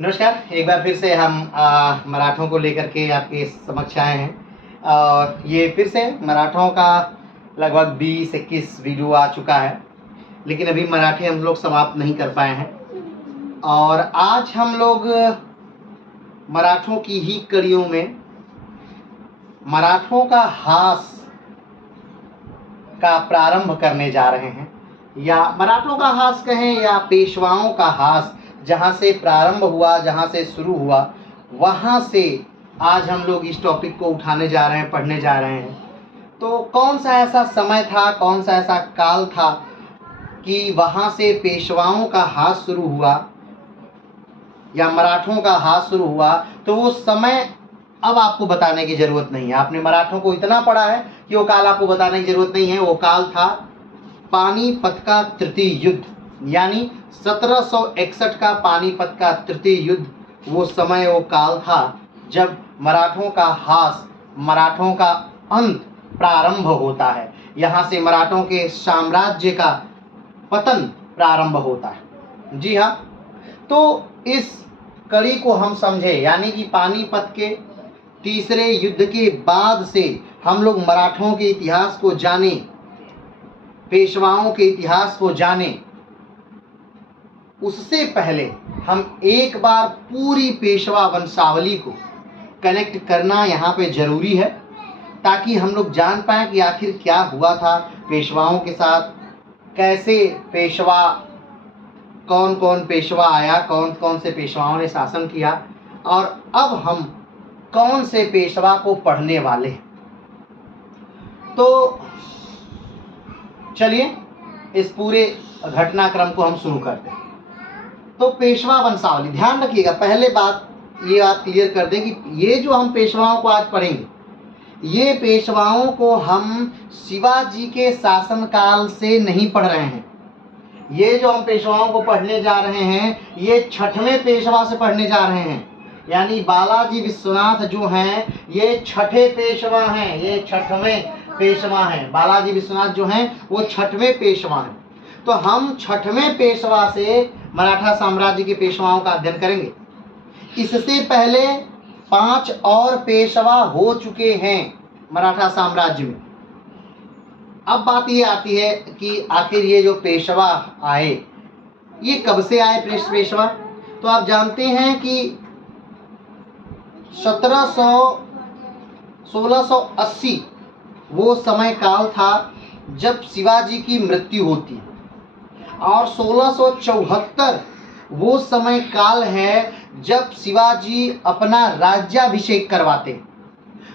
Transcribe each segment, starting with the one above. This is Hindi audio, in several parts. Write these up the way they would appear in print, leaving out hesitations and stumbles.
नमस्कार, एक बार फिर से हम मराठों को लेकर के आपके समक्ष आए हैं और ये फिर से मराठों का लगभग 20-21 वीडियो आ चुका है, लेकिन अभी मराठी हम लोग समाप्त नहीं कर पाए हैं। और आज हम लोग मराठों की ही कड़ियों में मराठों का हास का प्रारंभ करने जा रहे हैं, या मराठों का हास कहें या पेशवाओं का हास, जहाँ से प्रारंभ हुआ, जहाँ से शुरू हुआ, वहाँ से आज हम लोग इस टॉपिक को उठाने जा रहे हैं, पढ़ने जा रहे हैं। तो कौन सा ऐसा समय था, कौन सा ऐसा काल था कि वहाँ से पेशवाओं का हास शुरू हुआ या मराठों का हास शुरू हुआ। तो वो समय अब आपको बताने की ज़रूरत नहीं है, आपने मराठों को इतना पढ़ा है कि वो काल आपको बताने की ज़रूरत नहीं है। वो काल था पानीपत का तृतीय युद्ध, यानी 1761 का पानीपत का तृतीय युद्ध। वो समय, वो काल था जब मराठों का हास, मराठों का अंत प्रारंभ होता है। यहाँ से मराठों के साम्राज्य का पतन प्रारंभ होता है। जी हाँ, तो इस कड़ी को हम समझे, यानी कि पानीपत के तीसरे युद्ध के बाद से हम लोग मराठों के इतिहास को जाने, पेशवाओं के इतिहास को जाने, उससे पहले हम एक बार पूरी पेशवा वंशावली को कनेक्ट करना यहाँ पे ज़रूरी है, ताकि हम लोग जान पाएँ कि आखिर क्या हुआ था पेशवाओं के साथ, कैसे पेशवा, कौन कौन पेशवा आया, कौन कौन से पेशवाओं ने शासन किया, और अब हम कौन से पेशवा को पढ़ने वाले हैं। तो चलिए इस पूरे घटनाक्रम को हम शुरू करते हैं। तो पेशवा वंशावली, ध्यान रखिएगा, पहले बात ये बात क्लियर कर दें कि ये जो हम पेशवाओं को आज पढ़ेंगे, ये पेशवाओं को हम शिवाजी के शासनकाल से नहीं पढ़ रहे हैं। ये जो हम पेशवाओं को पढ़ने जा रहे हैं, ये छठवें पेशवा से पढ़ने जा रहे हैं। यानी बालाजी विश्वनाथ जो हैं, ये छठे पेशवा हैं, ये छठवें पेशवा हैं। बालाजी विश्वनाथ जो हैं वो छठवें पेशवा हैं। तो हम छठवें पेशवा से मराठा साम्राज्य के पेशवाओं का अध्ययन करेंगे। इससे पहले 5 और पेशवा हो चुके हैं मराठा साम्राज्य में। अब बात ये आती है कि आखिर ये जो पेशवा आए, ये कब से आए पेशवा। तो आप जानते हैं कि 1680 वो समय काल था जब शिवाजी की मृत्यु होती है, और 1674 वो समय काल है जब शिवाजी अपना राज्याभिषेक करवाते हैं।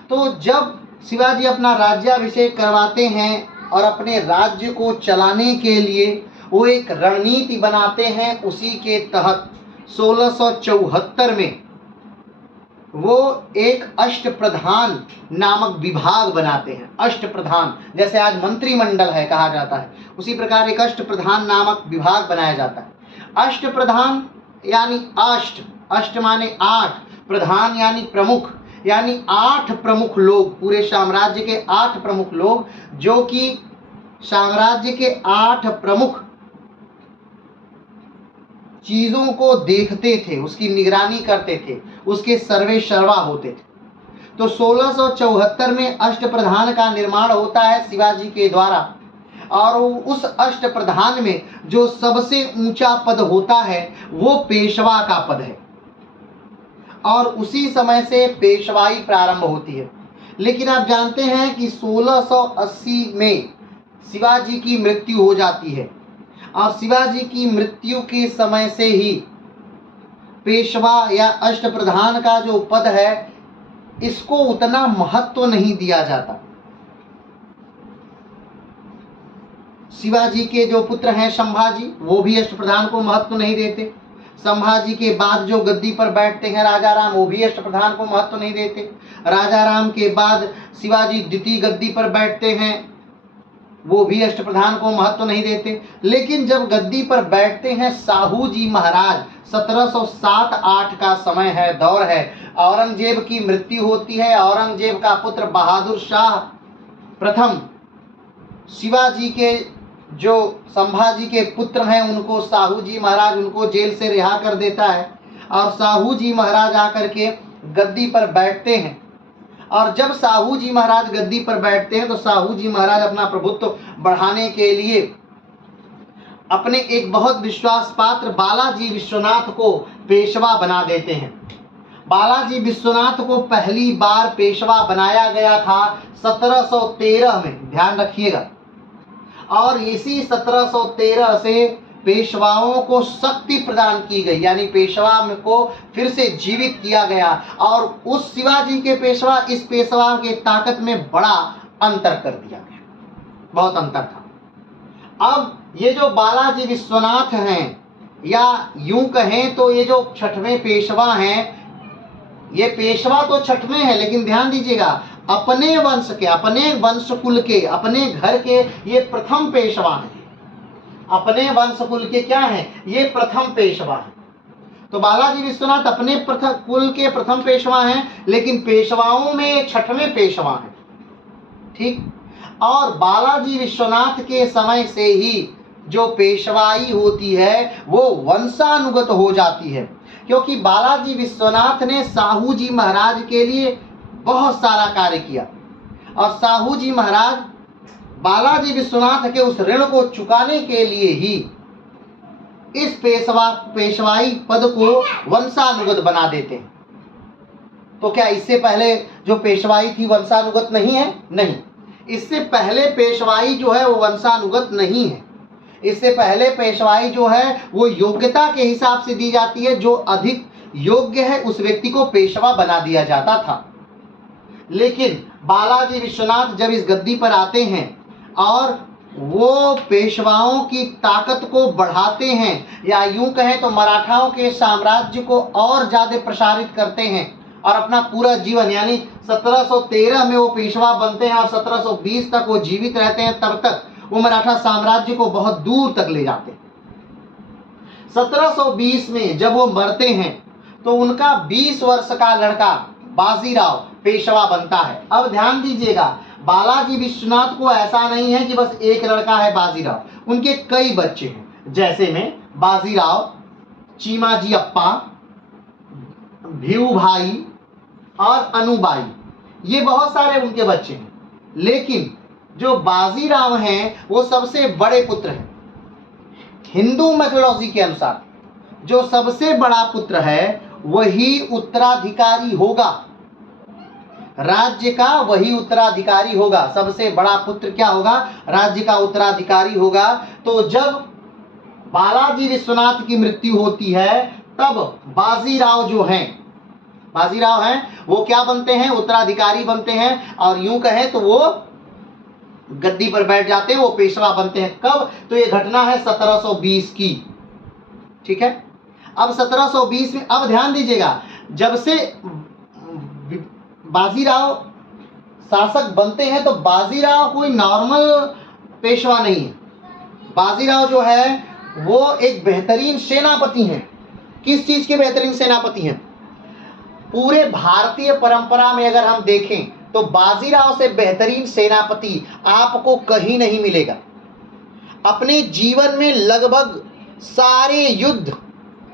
तो जब शिवाजी अपना राज्याभिषेक करवाते हैं और अपने राज्य को चलाने के लिए वो एक रणनीति बनाते हैं, उसी के तहत 1674 में वो एक अष्टप्रधान नामक विभाग बनाते हैं। अष्टप्रधान, जैसे आज मंत्रिमंडल है कहा जाता है, उसी प्रकार एक अष्टप्रधान नामक विभाग बनाया जाता है। अष्टप्रधान यानी अष्ट, अष्ट माने 8, प्रधान यानी प्रमुख, यानी 8 प्रमुख लोग, पूरे साम्राज्य के 8 प्रमुख लोग, जो कि साम्राज्य के 8 प्रमुख चीज़ों को देखते थे, उसकी निगरानी करते थे, उसके सर्वे सर्वा होते थे। तो 1674 में अष्टप्रधान का निर्माण होता है शिवाजी के द्वारा, और उस अष्टप्रधान में जो सबसे ऊंचा पद होता है वो पेशवा का पद है, और उसी समय से पेशवाई प्रारंभ होती है। लेकिन आप जानते हैं कि 1680 में शिवाजी की मृत्यु हो जाती है, और शिवाजी की मृत्यु के समय से ही पेशवा या अष्टप्रधान का जो पद है, इसको उतना महत्व नहीं दिया जाता। शिवाजी के जो पुत्र हैं संभाजी, वो भी अष्टप्रधान को महत्व नहीं देते। संभाजी के बाद जो गद्दी पर बैठते हैं राजा राम, वो भी अष्टप्रधान को महत्व नहीं देते। राजा राम के बाद शिवाजी द्वितीय गद्दी पर बैठते हैं, वो भी अष्टप्रधान को महत्व नहीं देते। लेकिन जब गद्दी पर बैठते हैं साहू जी महाराज, 1707-8 का समय है, दौर है, औरंगजेब की मृत्यु होती है। औरंगजेब का पुत्र बहादुर शाह प्रथम शिवाजी के जो संभाजी के पुत्र हैं उनको साहू जी महाराज उनको जेल से रिहा कर देता है और साहू जी महाराज आकर के गद्दी पर बैठते हैं। और जब साहू जी महाराज गद्दी पर बैठते हैं तो साहू जी महाराज अपना प्रभुत्व बढ़ाने के लिए अपने एक बहुत विश्वास पात्र बालाजी विश्वनाथ को पेशवा बना देते हैं। बालाजी विश्वनाथ को पहली बार पेशवा बनाया गया था 1713 में, ध्यान रखिएगा। और इसी 1713 से पेशवाओं को शक्ति प्रदान की गई, यानी पेशवा को फिर से जीवित किया गया और उस शिवाजी के पेशवा इस पेशवा के ताकत में बड़ा अंतर कर दिया गया, बहुत अंतर था। अब ये जो बालाजी विश्वनाथ हैं या यूं कहें तो ये जो छठवें पेशवा हैं, ये पेशवा तो छठवें हैं लेकिन ध्यान दीजिएगा अपने वंश के, अपने वंश कुल के, अपने घर के ये प्रथम पेशवा हैं। अपने वंश कुल के क्या हैं? ये प्रथम पेशवा हैं। तो बालाजी विश्वनाथ अपने प्रथम कुल के प्रथम पेशवा हैं लेकिन पेशवाओं में छठवें पेशवा हैं, ठीक। और बालाजी विश्वनाथ के समय से ही जो पेशवाई होती है वो वंशानुगत हो जाती है, क्योंकि बालाजी विश्वनाथ ने साहू जी महाराज के लिए बहुत सारा कार्य किया और साहू जी महाराज बालाजी विश्वनाथ के उस ऋण को चुकाने के लिए ही इस पेशवाई पद को वंशानुगत बना देते हैं। तो क्या इससे पहले जो पेशवाई थी वंशानुगत नहीं है? नहीं, इससे पहले पेशवाई जो है वो वंशानुगत नहीं है। इससे पहले पेशवाई जो है वो योग्यता के हिसाब से दी जाती है, जो अधिक योग्य है उस व्यक्ति को पेशवा बना दिया जाता था। लेकिन बालाजी विश्वनाथ जब इस गद्दी पर आते हैं और वो पेशवाओं की ताकत को बढ़ाते हैं या यूं कहें तो मराठाओं के साम्राज्य को और ज्यादा प्रसारित करते हैं और अपना पूरा जीवन, यानी 1713 में वो पेशवा बनते हैं और 1720 तक वो जीवित रहते हैं, तब तक वो मराठा साम्राज्य को बहुत दूर तक ले जाते हैं। 1720 में जब वो मरते हैं तो उनका 20 वर्ष का लड़का बाजीराव पेशवा बनता है। अब ध्यान दीजिएगा बालाजी विश्वनाथ को ऐसा नहीं है कि बस एक लड़का है बाजीराव, उनके कई बच्चे हैं, जैसे में बाजीराव, चीमाजी अप्पा, भीऊ भाई और अनुबाई, ये बहुत सारे उनके बच्चे हैं। लेकिन जो बाजीराव हैं वो सबसे बड़े पुत्र हैं। हिंदू मैथोलॉजी के अनुसार जो सबसे बड़ा पुत्र है वही उत्तराधिकारी होगा, राज्य का वही उत्तराधिकारी होगा। सबसे बड़ा पुत्र क्या होगा? राज्य का उत्तराधिकारी होगा। तो जब बालाजी विश्वनाथ की मृत्यु होती है तब बाजीराव जो हैं, बाजीराव हैं वो क्या बनते हैं? उत्तराधिकारी बनते हैं और यूं कहें तो वो गद्दी पर बैठ जाते हैं, वो पेशवा बनते हैं। कब? तो ये घटना है 1720 की, ठीक है। अब 1720 में, अब ध्यान दीजिएगा, जब से बाजीराव शासक बनते हैं तो बाजीराव कोई नॉर्मल पेशवा नहीं है। बाजीराव जो है वो एक बेहतरीन सेनापति हैं। किस चीज के बेहतरीन सेनापति हैं? पूरे भारतीय परंपरा में अगर हम देखें तो बाजीराव से बेहतरीन सेनापति आपको कहीं नहीं मिलेगा। अपने जीवन में लगभग सारे युद्ध,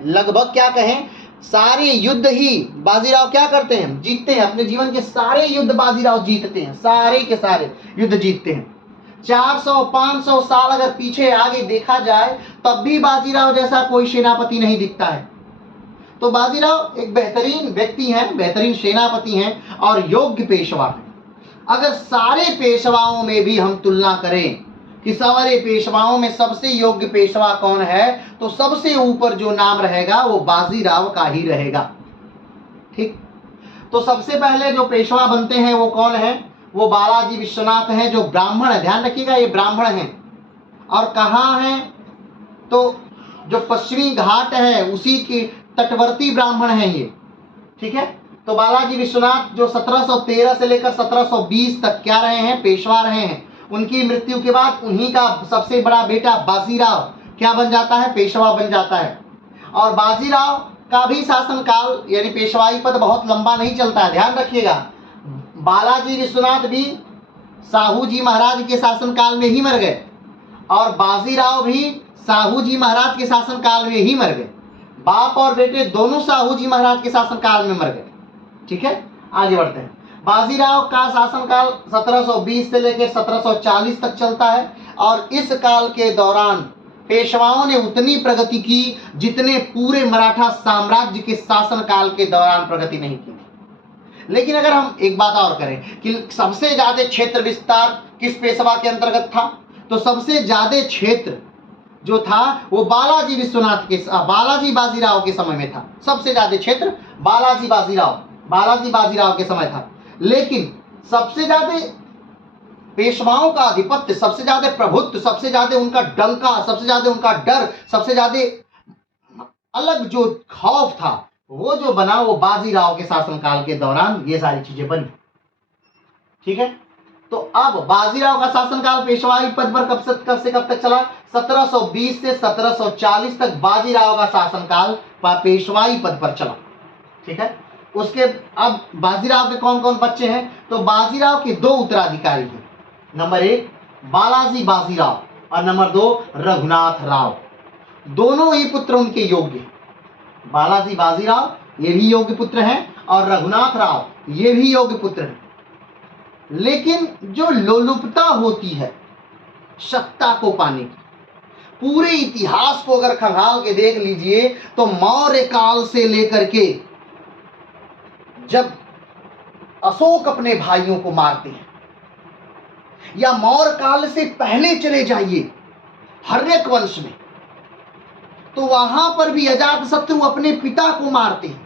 लगभग क्या कहें, सारे युद्ध ही बाजीराव क्या करते हैं? जीतते हैं। अपने जीवन के सारे युद्ध बाजीराव जीतते हैं, सारे के सारे युद्ध जीतते हैं। 400-500 साल अगर पीछे आगे देखा जाए तब भी बाजीराव जैसा कोई सेनापति नहीं दिखता है। तो बाजीराव एक बेहतरीन व्यक्ति हैं, बेहतरीन सेनापति हैं और योग्य पेशवा हैं। अगर सारे पेशवाओं में भी हम तुलना करें कि सारे पेशवाओं में सबसे योग्य पेशवा कौन है, तो सबसे ऊपर जो नाम रहेगा वो बाजीराव का ही रहेगा, ठीक। तो सबसे पहले जो पेशवा बनते हैं वो कौन है? वो बालाजी विश्वनाथ हैं, जो ब्राह्मण है। ध्यान रखिएगा ये ब्राह्मण हैं और कहाँ हैं? तो जो पश्चिमी घाट है उसी के तटवर्ती ब्राह्मण हैं ये, ठीक है। तो बालाजी विश्वनाथ जो 1713 से लेकर 1720 तक क्या रहे हैं? पेशवा रहे हैं। उनकी मृत्यु के बाद उन्हीं का सबसे बड़ा बेटा बाजीराव क्या बन जाता है? पेशवा बन जाता है। और बाजीराव का भी शासनकाल यानी पेशवाई पद बहुत लंबा नहीं चलता है। ध्यान रखिएगा बालाजी विश्वनाथ भी साहू जी महाराज के शासनकाल में ही मर गए और बाजीराव भी साहू जी महाराज के शासन काल में ही मर गए। बाप और बेटे दोनों साहू जी महाराज के शासन काल में मर गए। ठीक है, आगे बढ़ते हैं। बाजीराव का शासनकाल 1720 से लेकर 1740 तक चलता है और इस काल के दौरान पेशवाओं ने उतनी प्रगति की जितने पूरे मराठा साम्राज्य के शासनकाल के दौरान प्रगति नहीं की। लेकिन अगर हम एक बात और करें कि सबसे ज्यादा क्षेत्र विस्तार किस पेशवा के अंतर्गत था, तो सबसे ज्यादा क्षेत्र जो था वो बालाजी बाजीराव के समय में था। सबसे ज्यादा क्षेत्र बालाजी बाजीराव के समय था। लेकिन सबसे ज्यादा पेशवाओं का आधिपत्य, सबसे ज्यादा प्रभुत्व, सबसे ज्यादा उनका डंका, सबसे ज्यादा उनका डर, सबसे ज्यादा अलग जो खौफ था वो जो बना वो बाजीराव के शासनकाल के दौरान ये सारी चीजें बनी। ठीक है, तो अब बाजीराव का शासनकाल पेशवाई पद पर कब से कब तक चला? 1720 से 1740 तक बाजीराव का शासनकाल पेशवाई पद पर चला। ठीक है, उसके अब बाजीराव के कौन कौन बच्चे हैं? तो बाजीराव के 2 उत्तराधिकारी हैं। नंबर 1 बालाजी बाजीराव और नंबर 2 रघुनाथ राव। दोनों ही पुत्र उनके योग्य हैं। बालाजी बाजीराव ये भी योग्य पुत्र हैं और रघुनाथ राव ये भी योग्य पुत्र हैं। लेकिन जो लोलुपता होती है सत्ता को पाने की, पूरे इतिहास को अगर खंगाल के देख लीजिए तो मौर्य काल से लेकर के जब अशोक अपने भाइयों को मारते हैं, या मौर्य काल से पहले चले जाइए हर्यक वंश में, तो वहां पर भी अजातशत्रु अपने पिता को मारते हैं।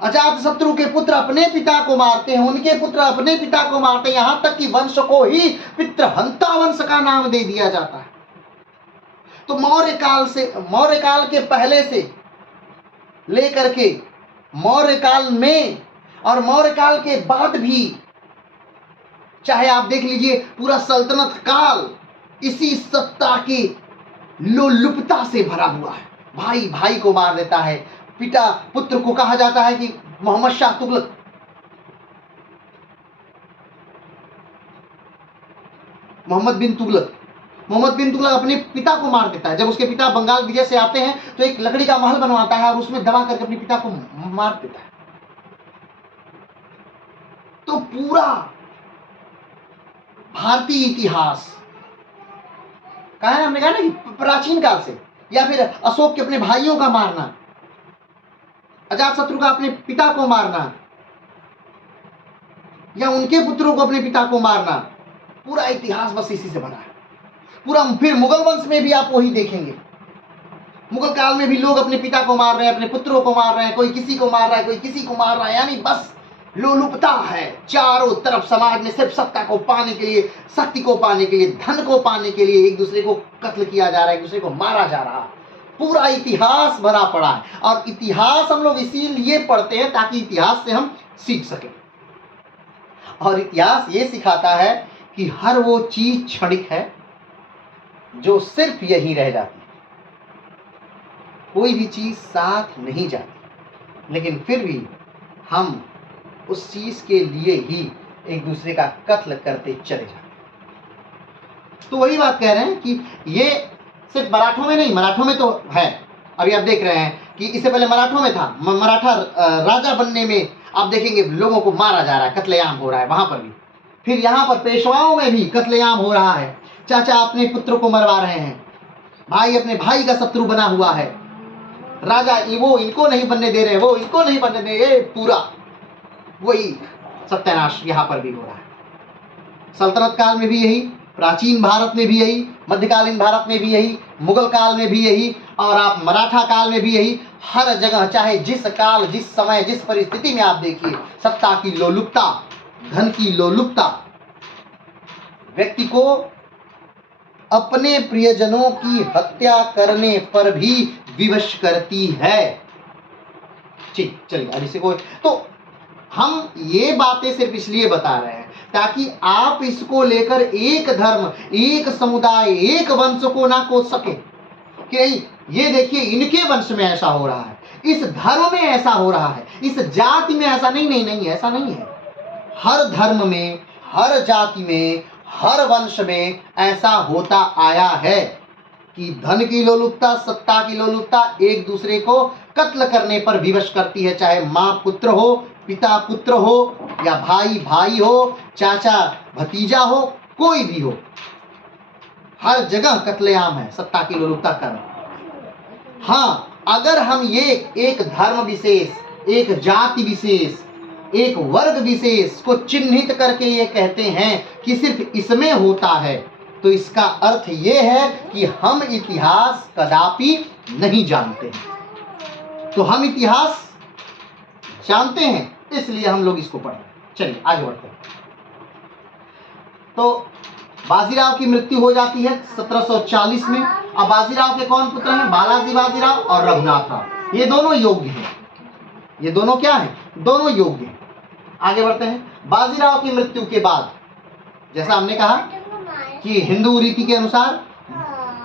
अजातशत्रु के पुत्र अपने पिता को मारते हैं, उनके पुत्र अपने पिता को मारते हैं, यहां तक कि वंश को ही पितृहंता वंश का नाम दे दिया जाता है। तो मौर्य काल के पहले से लेकर के मौर्य काल में और मौर्य काल के बाद भी, चाहे आप देख लीजिए पूरा सल्तनत काल इसी सत्ता की लोलुपता से भरा हुआ है। भाई भाई को मार देता है, पिता पुत्र को कहा जाता है कि मोहम्मद शाह तुगलक, मोहम्मद बिन तुगलक अपने पिता को मार देता है। जब उसके पिता बंगाल विजय से आते हैं तो एक लकड़ी का महल बनवाता है और उसमें दबा करके अपने पिता को मार देता है। तो पूरा भारतीय इतिहास कहा है, हमने कहा ना कि प्राचीन काल से, या फिर अशोक के अपने भाइयों का मारना, अजातशत्रु का अपने पिता को मारना, या उनके पुत्रों को अपने पिता को मारना, पूरा इतिहास बस इसी से भरा है। पूरा फिर मुगल वंश में भी आप वही देखेंगे। मुगल काल में भी लोग अपने पिता को मार रहे हैं, अपने पुत्रों को मार रहे हैं, कोई किसी को मार रहा है, कोई किसी को मार रहा है, यानी बस लोलुपता है चारों तरफ। समाज में सिर्फ सत्ता को पाने के लिए, शक्ति को पाने के लिए, धन को पाने के लिए एक दूसरे को कत्ल किया जा रहा है, एक दूसरे को मारा जा रहा है। पूरा इतिहास भरा पड़ा है और इतिहास हम लोग इसीलिए पढ़ते हैं ताकि इतिहास से हम सीख सकें। और इतिहास ये सिखाता है कि हर वो चीज क्षणिक है जो सिर्फ यही रह जाती है, कोई भी चीज साथ नहीं जाती, लेकिन फिर भी हम उस चीज के लिए ही एक दूसरे का कत्ल करते चले जाते। तो वही बात कह रहे हैं कि ये सिर्फ मराठों में नहीं, मराठों में तो है। अभी आप देख रहे हैं कि इससे पहले मराठों में था, मराठा राजा बनने में आप देखेंगे लोगों को मारा जा रहा है, कत्लेआम हो रहा है वहां पर भी। फिर यहाँ पर पेशवाओं में भी कत्लेआम हो रहा है, चाचा अपने पुत्र को मरवा रहे हैं, भाई अपने भाई का शत्रु बना हुआ है, राजा वो इनको नहीं बनने दे रहे, वो इनको नहीं बनने दे रहे, पूरा वही सत्यानाश यहाँ पर भी हो रहा है। सल्तनत काल में भी यही, प्राचीन भारत में भी यही, मध्यकालीन भारत में भी यही, मुगल काल में भी यही, और आप मराठा काल में भी यही। हर जगह चाहे जिस काल, जिस समय, जिस परिस्थिति में आप देखिए, सत्ता की लोलुपता, धन की लोलुपता व्यक्ति को अपने प्रियजनों की हत्या करने पर भी विवश करती है। ठीक, चलिए अब इसे कोई, तो हम ये बातें सिर्फ इसलिए बता रहे हैं ताकि आप इसको लेकर एक धर्म, एक समुदाय, एक वंश को ना कोस सके कि नहीं ये देखिए इनके वंश में ऐसा हो रहा है, इस धर्म में ऐसा हो रहा है, इस जाति में ऐसा नहीं, ऐसा नहीं है। हर धर्म में, हर जाति में, हर वंश में ऐसा होता आया है कि धन की लोलुपता, सत्ता की लोलुपता एक दूसरे को कत्ल करने पर विवश करती है, चाहे माँ पुत्र हो, पिता पुत्र हो, या भाई भाई हो, चाचा भतीजा हो, कोई भी हो, हर जगह कत्लेआम है सत्ता की लोलुपता कारण। हाँ, अगर हम ये एक धर्म विशेष, एक जाति विशेष, एक वर्ग विशेष को चिन्हित करके ये कहते हैं कि सिर्फ इसमें होता है, तो इसका अर्थ ये है कि हम इतिहास कदापि नहीं जानते हैं। तो हम इतिहास जानते हैं, इसलिए हम लोग इसको पढ़ रहे हैं। चलिए आगे बढ़ते हैं। तो बाजीराव की मृत्यु हो जाती है 1740 में। अब बाजीराव के कौन पुत्र हैं? बालाजी बाजीराव और रघुनाथ राव। ये दोनों योग्य हैं। ये दोनों क्या हैं? दोनों योग्य हैं। आगे बढ़ते हैं। बाजीराव की मृत्यु के बाद, जैसा हमने कहा कि हिंदू रीति के अनुसार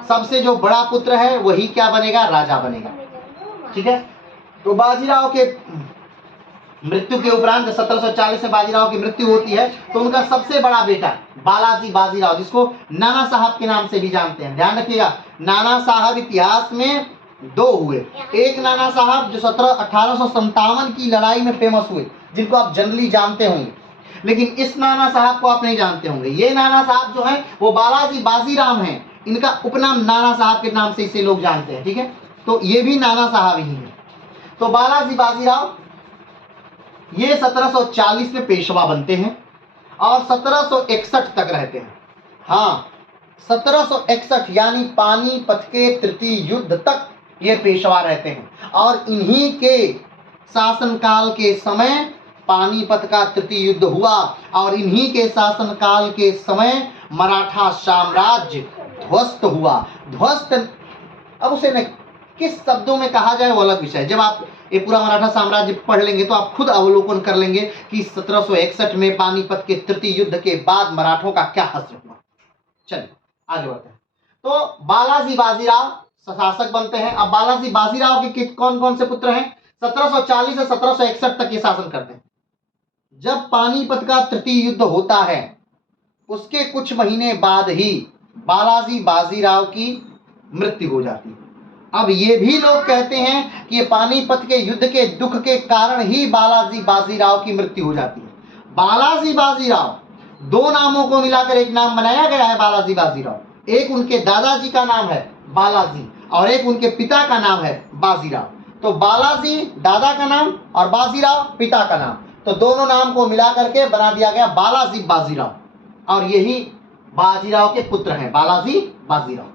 सबसे जो बड़ा पुत्र है वही क्या बनेगा? राजा बनेगा। ठीक है। तो बाजीराव के मृत्यु के उपरांत 1740 में बाजीराव की मृत्यु होती है, तो उनका सबसे बड़ा बेटा बालाजी बाजीराव, जिसको नाना साहब के नाम से भी जानते हैं, ध्यान रखिएगा, नाना साहब इतिहास में दो हुए। एक नाना साहब जो 1857 की लड़ाई में फेमस हुए, जिनको आप जनरली जानते होंगे, लेकिन इस नाना साहब को आप नहीं जानते होंगे। ये नाना साहब जो है वो बालाजी बाजीराव हैं, इनका उपनाम नाना साहब के नाम से इसे लोग जानते हैं। ठीक है, तो ये भी नाना साहब ही है। तो बालाजी बाजीराव ये 1740 में पेशवा बनते हैं और 1761 तक रहते हैं। हाँ, 1761 यानी पानीपत के तृतीय युद्ध तक ये पेशवा रहते हैं। और इन्हीं के शासनकाल के समय पानीपत का तृतीय युद्ध हुआ और इन्हीं के शासनकाल के समय मराठा साम्राज्य ध्वस्त हुआ। ध्वस्त, अब उसे न किस शब्दों में कहा जाए वो अलग विषय है। जब आप ये पूरा मराठा साम्राज्य पढ़ लेंगे तो आप खुद अवलोकन कर लेंगे कि 1761 में पानीपत के तृतीय युद्ध के बाद मराठों का क्या हश्र हुआ। चलिए आगे बढ़ते हैं। तो बालाजी बाजीराव शासक बनते हैं। अब बालाजी बाजीराव के कौन कौन से पुत्र हैं? 1740 से 1761 तक ये शासन करते हैं। जब पानीपत का तृतीय युद्ध होता है उसके कुछ महीने बाद ही बालाजी बाजीराव की मृत्यु हो जाती है। अब ये भी लोग कहते हैं कि पानीपत के युद्ध के दुख के कारण ही बालाजी बाजीराव की मृत्यु हो जाती है। बालाजी बाजीराव, दो नामों को मिलाकर एक नाम बनाया गया है बालाजी बाजीराव। एक उनके दादाजी का नाम है बालाजी और एक उनके पिता का नाम है बाजीराव। तो बालाजी दादा का नाम और बाजीराव पिता का नाम, तो दोनों नाम को मिला करके बना दिया गया बालाजी बाजीराव, और यही बाजीराव के पुत्र हैं, बालाजी बाजीराव।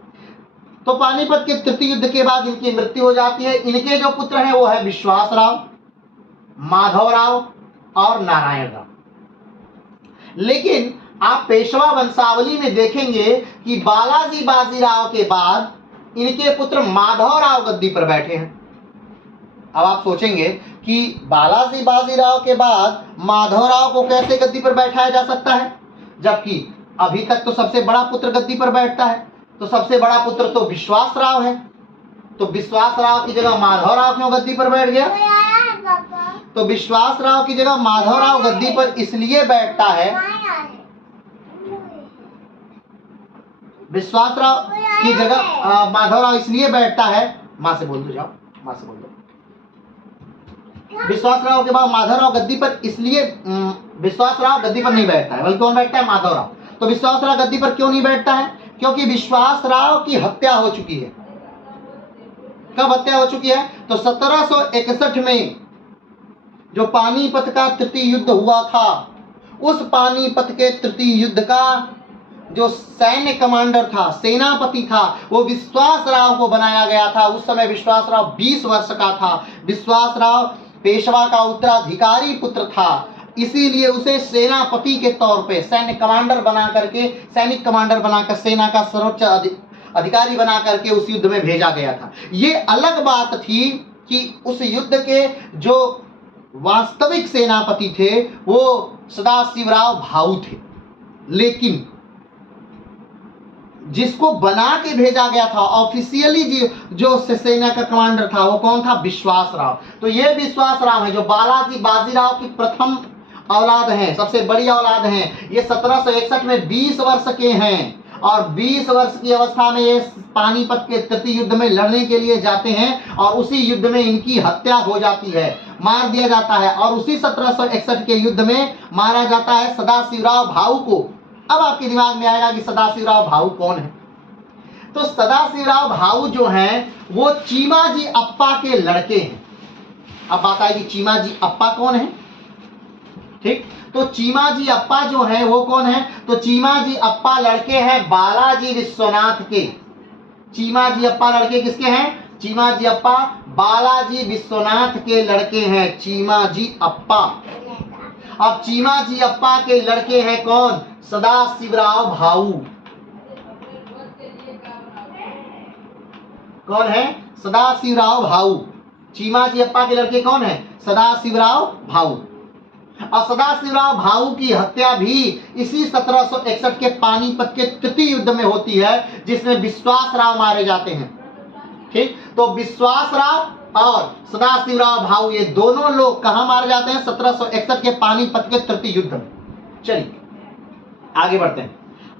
तो पानीपत के तृतीय युद्ध के बाद इनकी मृत्यु हो जाती है। इनके जो पुत्र हैं वो है विश्वासराव, माधवराव और नारायण राव। लेकिन आप पेशवा वंशावली में देखेंगे कि बालाजी बाजीराव के बाद इनके पुत्र माधवराव गद्दी पर बैठे हैं। अब आप सोचेंगे कि बालाजी बाजीराव के बाद माधवराव को कैसे गद्दी पर बैठाया जा सकता है, जबकि अभी तक तो सबसे बड़ा पुत्र गद्दी पर बैठता है। तो सबसे बड़ा पुत्र तो विश्वासराव है, तो विश्वासराव की जगह माधवराव क्यों गद्दी पर बैठ गया? तो विश्वासराव की जगह माधवराव गद्दी पर इसलिए बैठता है, विश्वासराव की जगह माधवराव इसलिए बैठता है, माँ से बोल दो, जाओ माँ से बोल दो। विश्वासराव के बाद माधवराव गद्दी पर इसलिए विश्वासराव गद्दी पर नहीं बैठता है, बल्कि कौन बैठता है? माधवराव। तो विश्वासराव गद्दी पर क्यों नहीं बैठता है? क्योंकि विश्वासराव की हत्या हो चुकी है। कब हत्या हो चुकी है? तो 1761 में जो पानीपत का तृतीय युद्ध हुआ था, उस पानीपत के तृतीय युद्ध का जो सैन्य कमांडर था, सेनापति था, वो विश्वासराव को बनाया गया था। उस समय विश्वासराव 20 वर्ष का था। विश्वासराव पेशवा का उत्तराधिकारी पुत्र था, इसीलिए उसे सेनापति के तौर पे सैन्य कमांडर बना करके, सैनिक कमांडर बनाकर, सेना का सर्वोच्च अधिकारी बना करके उस युद्ध में भेजा गया था। ये अलग बात थी कि उस युद्ध के जो वास्तविक सेनापति थे वो सदाशिवराव भाऊ थे, लेकिन जिसको बना के भेजा गया था ऑफिशियली जो सेना का कमांडर था वो कौन था? विश्वासराव। तो ये विश्वासराव है जो बालाजी बाजीराव की प्रथम औलाद हैं, सबसे बड़ी औलाद हैं। ये 1761 में 20 वर्ष के हैं और 20 वर्ष की अवस्था में ये पानीपत के तृतीय युद्ध में लड़ने के लिए जाते हैं और उसी युद्ध में इनकी हत्या हो जाती है, मार दिया जाता है। और उसी 1761 के युद्ध में मारा जाता है सदाशिवराव भाऊ को। अब आपके दिमाग में आएगा कि सदाशिवराव भाऊ कौन है। तो सदाशिवराव भाऊ जो हैं वो चीमाजी अप्पा के लड़के हैं। अब बात आएगी चीमाजी अप्पा कौन है। ठीक, तो चीमाजी अप्पा जो है वो कौन है, तो चीमाजी अप्पा लड़के हैं बालाजी विश्वनाथ के। चीमाजी अप्पा लड़के किसके हैं, चीमाजी अप्पा बालाजी विश्वनाथ के लड़के हैं, चीमाजी अप्पा। अब चीमाजी अप्पा के लड़के हैं कौन, सदाशिवराव भाऊ। कौन है, सदाशिवराव भाऊ। चीमाजी अप्पा के लड़के कौन है, सदाशिवराव भाऊ। और सदाशिवराव भाऊ की हत्या भी इसी 1761 के पानीपत के तृतीय युद्ध में होती है, जिसमें विश्वासराव मारे जाते हैं। ठीक, तो विश्वासराव और सदाशिवराव भाऊ ये दोनों लोग कहां मारे जाते हैं, 1761 के पानीपत के तृतीय युद्ध में। चलिए आगे बढ़ते हैं।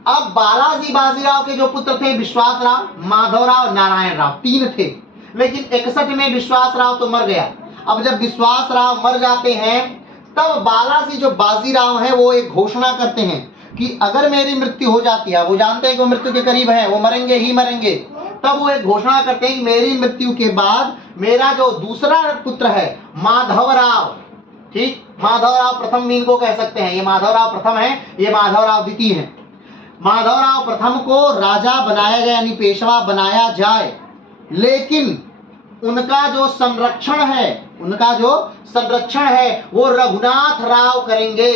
अब बालाजी बाजीराव के जो पुत्र थे, विश्वासराव, माधवराव, नारायण राव, 3 थे। लेकिन 61 में विश्वासराव तो मर गया। अब जब विश्वासराव मर जाते हैं तब बालाजी जो बाजीराव है वो एक घोषणा करते हैं कि अगर मेरी मृत्यु हो जाती है, वो जानते हैं कि वो मृत्यु के करीब है, वो मरेंगे ही मरेंगे, तब वो एक घोषणा करते हैं कि मेरी मृत्यु के बाद मेरा जो दूसरा पुत्र है माधवराव, ठीक, माधवराव प्रथम भी इनको कह सकते हैं, ये माधवराव प्रथम है, ये माधवराव द्वितीय है, माधवराव प्रथम को राजा बनाया जाए यानी पेशवा बनाया जाए। लेकिन उनका जो संरक्षण है, उनका जो संरक्षण है वो रघुनाथ राव करेंगे,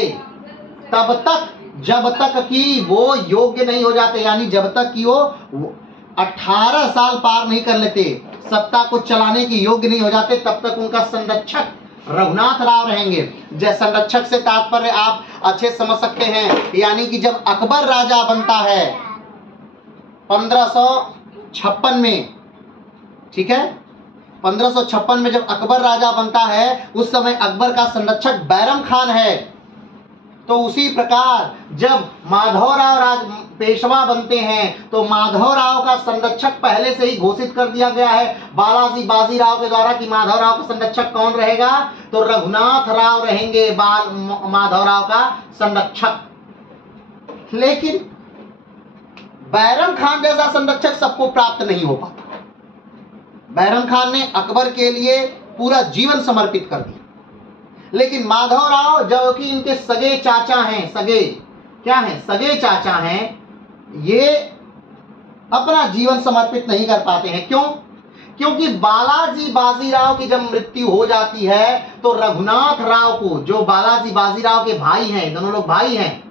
तब तक जब तक कि वो योग्य नहीं हो जाते, यानी जब तक कि वो 18 साल पार नहीं कर लेते, सत्ता को चलाने की योग्य नहीं हो जाते, तब तक उनका संरक्षक रघुनाथ राव रहेंगे। जैसे संरक्षक से तात्पर्य आप अच्छे समझ सकते हैं, यानी कि जब अकबर राजा बनता है 1556 में, ठीक है, 1556 में जब अकबर राजा बनता है, उस समय अकबर का संरक्षक बैरम खान है। तो उसी प्रकार जब माधवराव राज पेशवा बनते हैं तो माधवराव का संरक्षक पहले से ही घोषित कर दिया गया है बालाजी बाजीराव के द्वारा कि माधवराव का संरक्षक कौन रहेगा, तो रघुनाथ राव रहेंगे माधवराव का संरक्षक। लेकिन बैरम खान जैसा संरक्षक सबको प्राप्त नहीं हो पाता। बैरम खान ने अकबर के लिए पूरा जीवन समर्पित कर दिया, लेकिन माधवराव जो कि इनके सगे चाचा हैं, सगे क्या हैं, सगे चाचा हैं, ये अपना जीवन समर्पित नहीं कर पाते हैं। क्यों? क्योंकि बालाजी बाजीराव की जब मृत्यु हो जाती है तो रघुनाथ राव को, जो बालाजी बाजीराव के भाई हैं, दोनों लोग भाई हैं,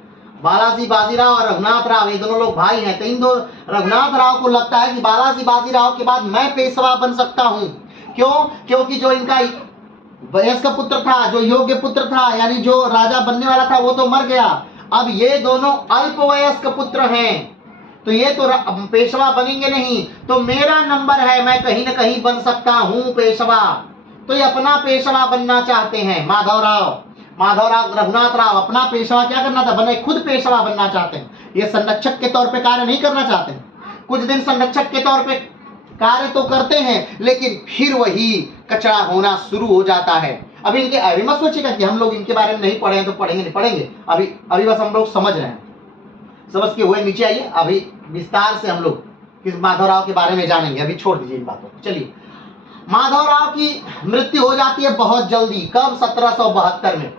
बालाजी बाजीराव और रघुनाथ राव ये दोनों लोग भाई हैं, तो इन दो रघुनाथ राव को लगता है कि बालाजी बाजीराव के बाद मैं पेशवा बन सकता हूं। क्यों? क्योंकि जो इनका वयस्क पुत्र था, जो योग्य पुत्र था, यानी जो राजा बनने वाला था, वो तो मर गया। अब ये दोनों अल्पवयस्क पुत्र हैं, तो ये तो पेशवा बनेंगे नहीं, तो मेरा नंबर है, मैं कहीं ना कहीं बन सकता हूं पेशवा। तो ये अपना पेशवा बनना चाहते हैं। माधवराव रघुनाथ राव अपना पेशवा क्या करना था, बने खुद पेशवा बनना चाहते हैं। ये संरक्षक के तौर पे कार्य नहीं करना चाहते हैं। कुछ दिन संरक्षक के तौर पे कार्य तो करते हैं, लेकिन फिर वही कचरा होना शुरू हो जाता है। अभी इनके अभी मत सोचिएगा कि हम लोग इनके बारे में नहीं पढ़े हैं तो पढ़ेंगे नहीं, पढ़ेंगे। अभी बस हम लोग समझ रहे हैं, समझ के हुए नीचे आइए, अभी विस्तार से हम लोग किस माधवराव के बारे में जानेंगे। अभी छोड़ दीजिए इन बातों को। चलिए, माधवराव की मृत्यु हो जाती है बहुत जल्दी। कब? 1772 में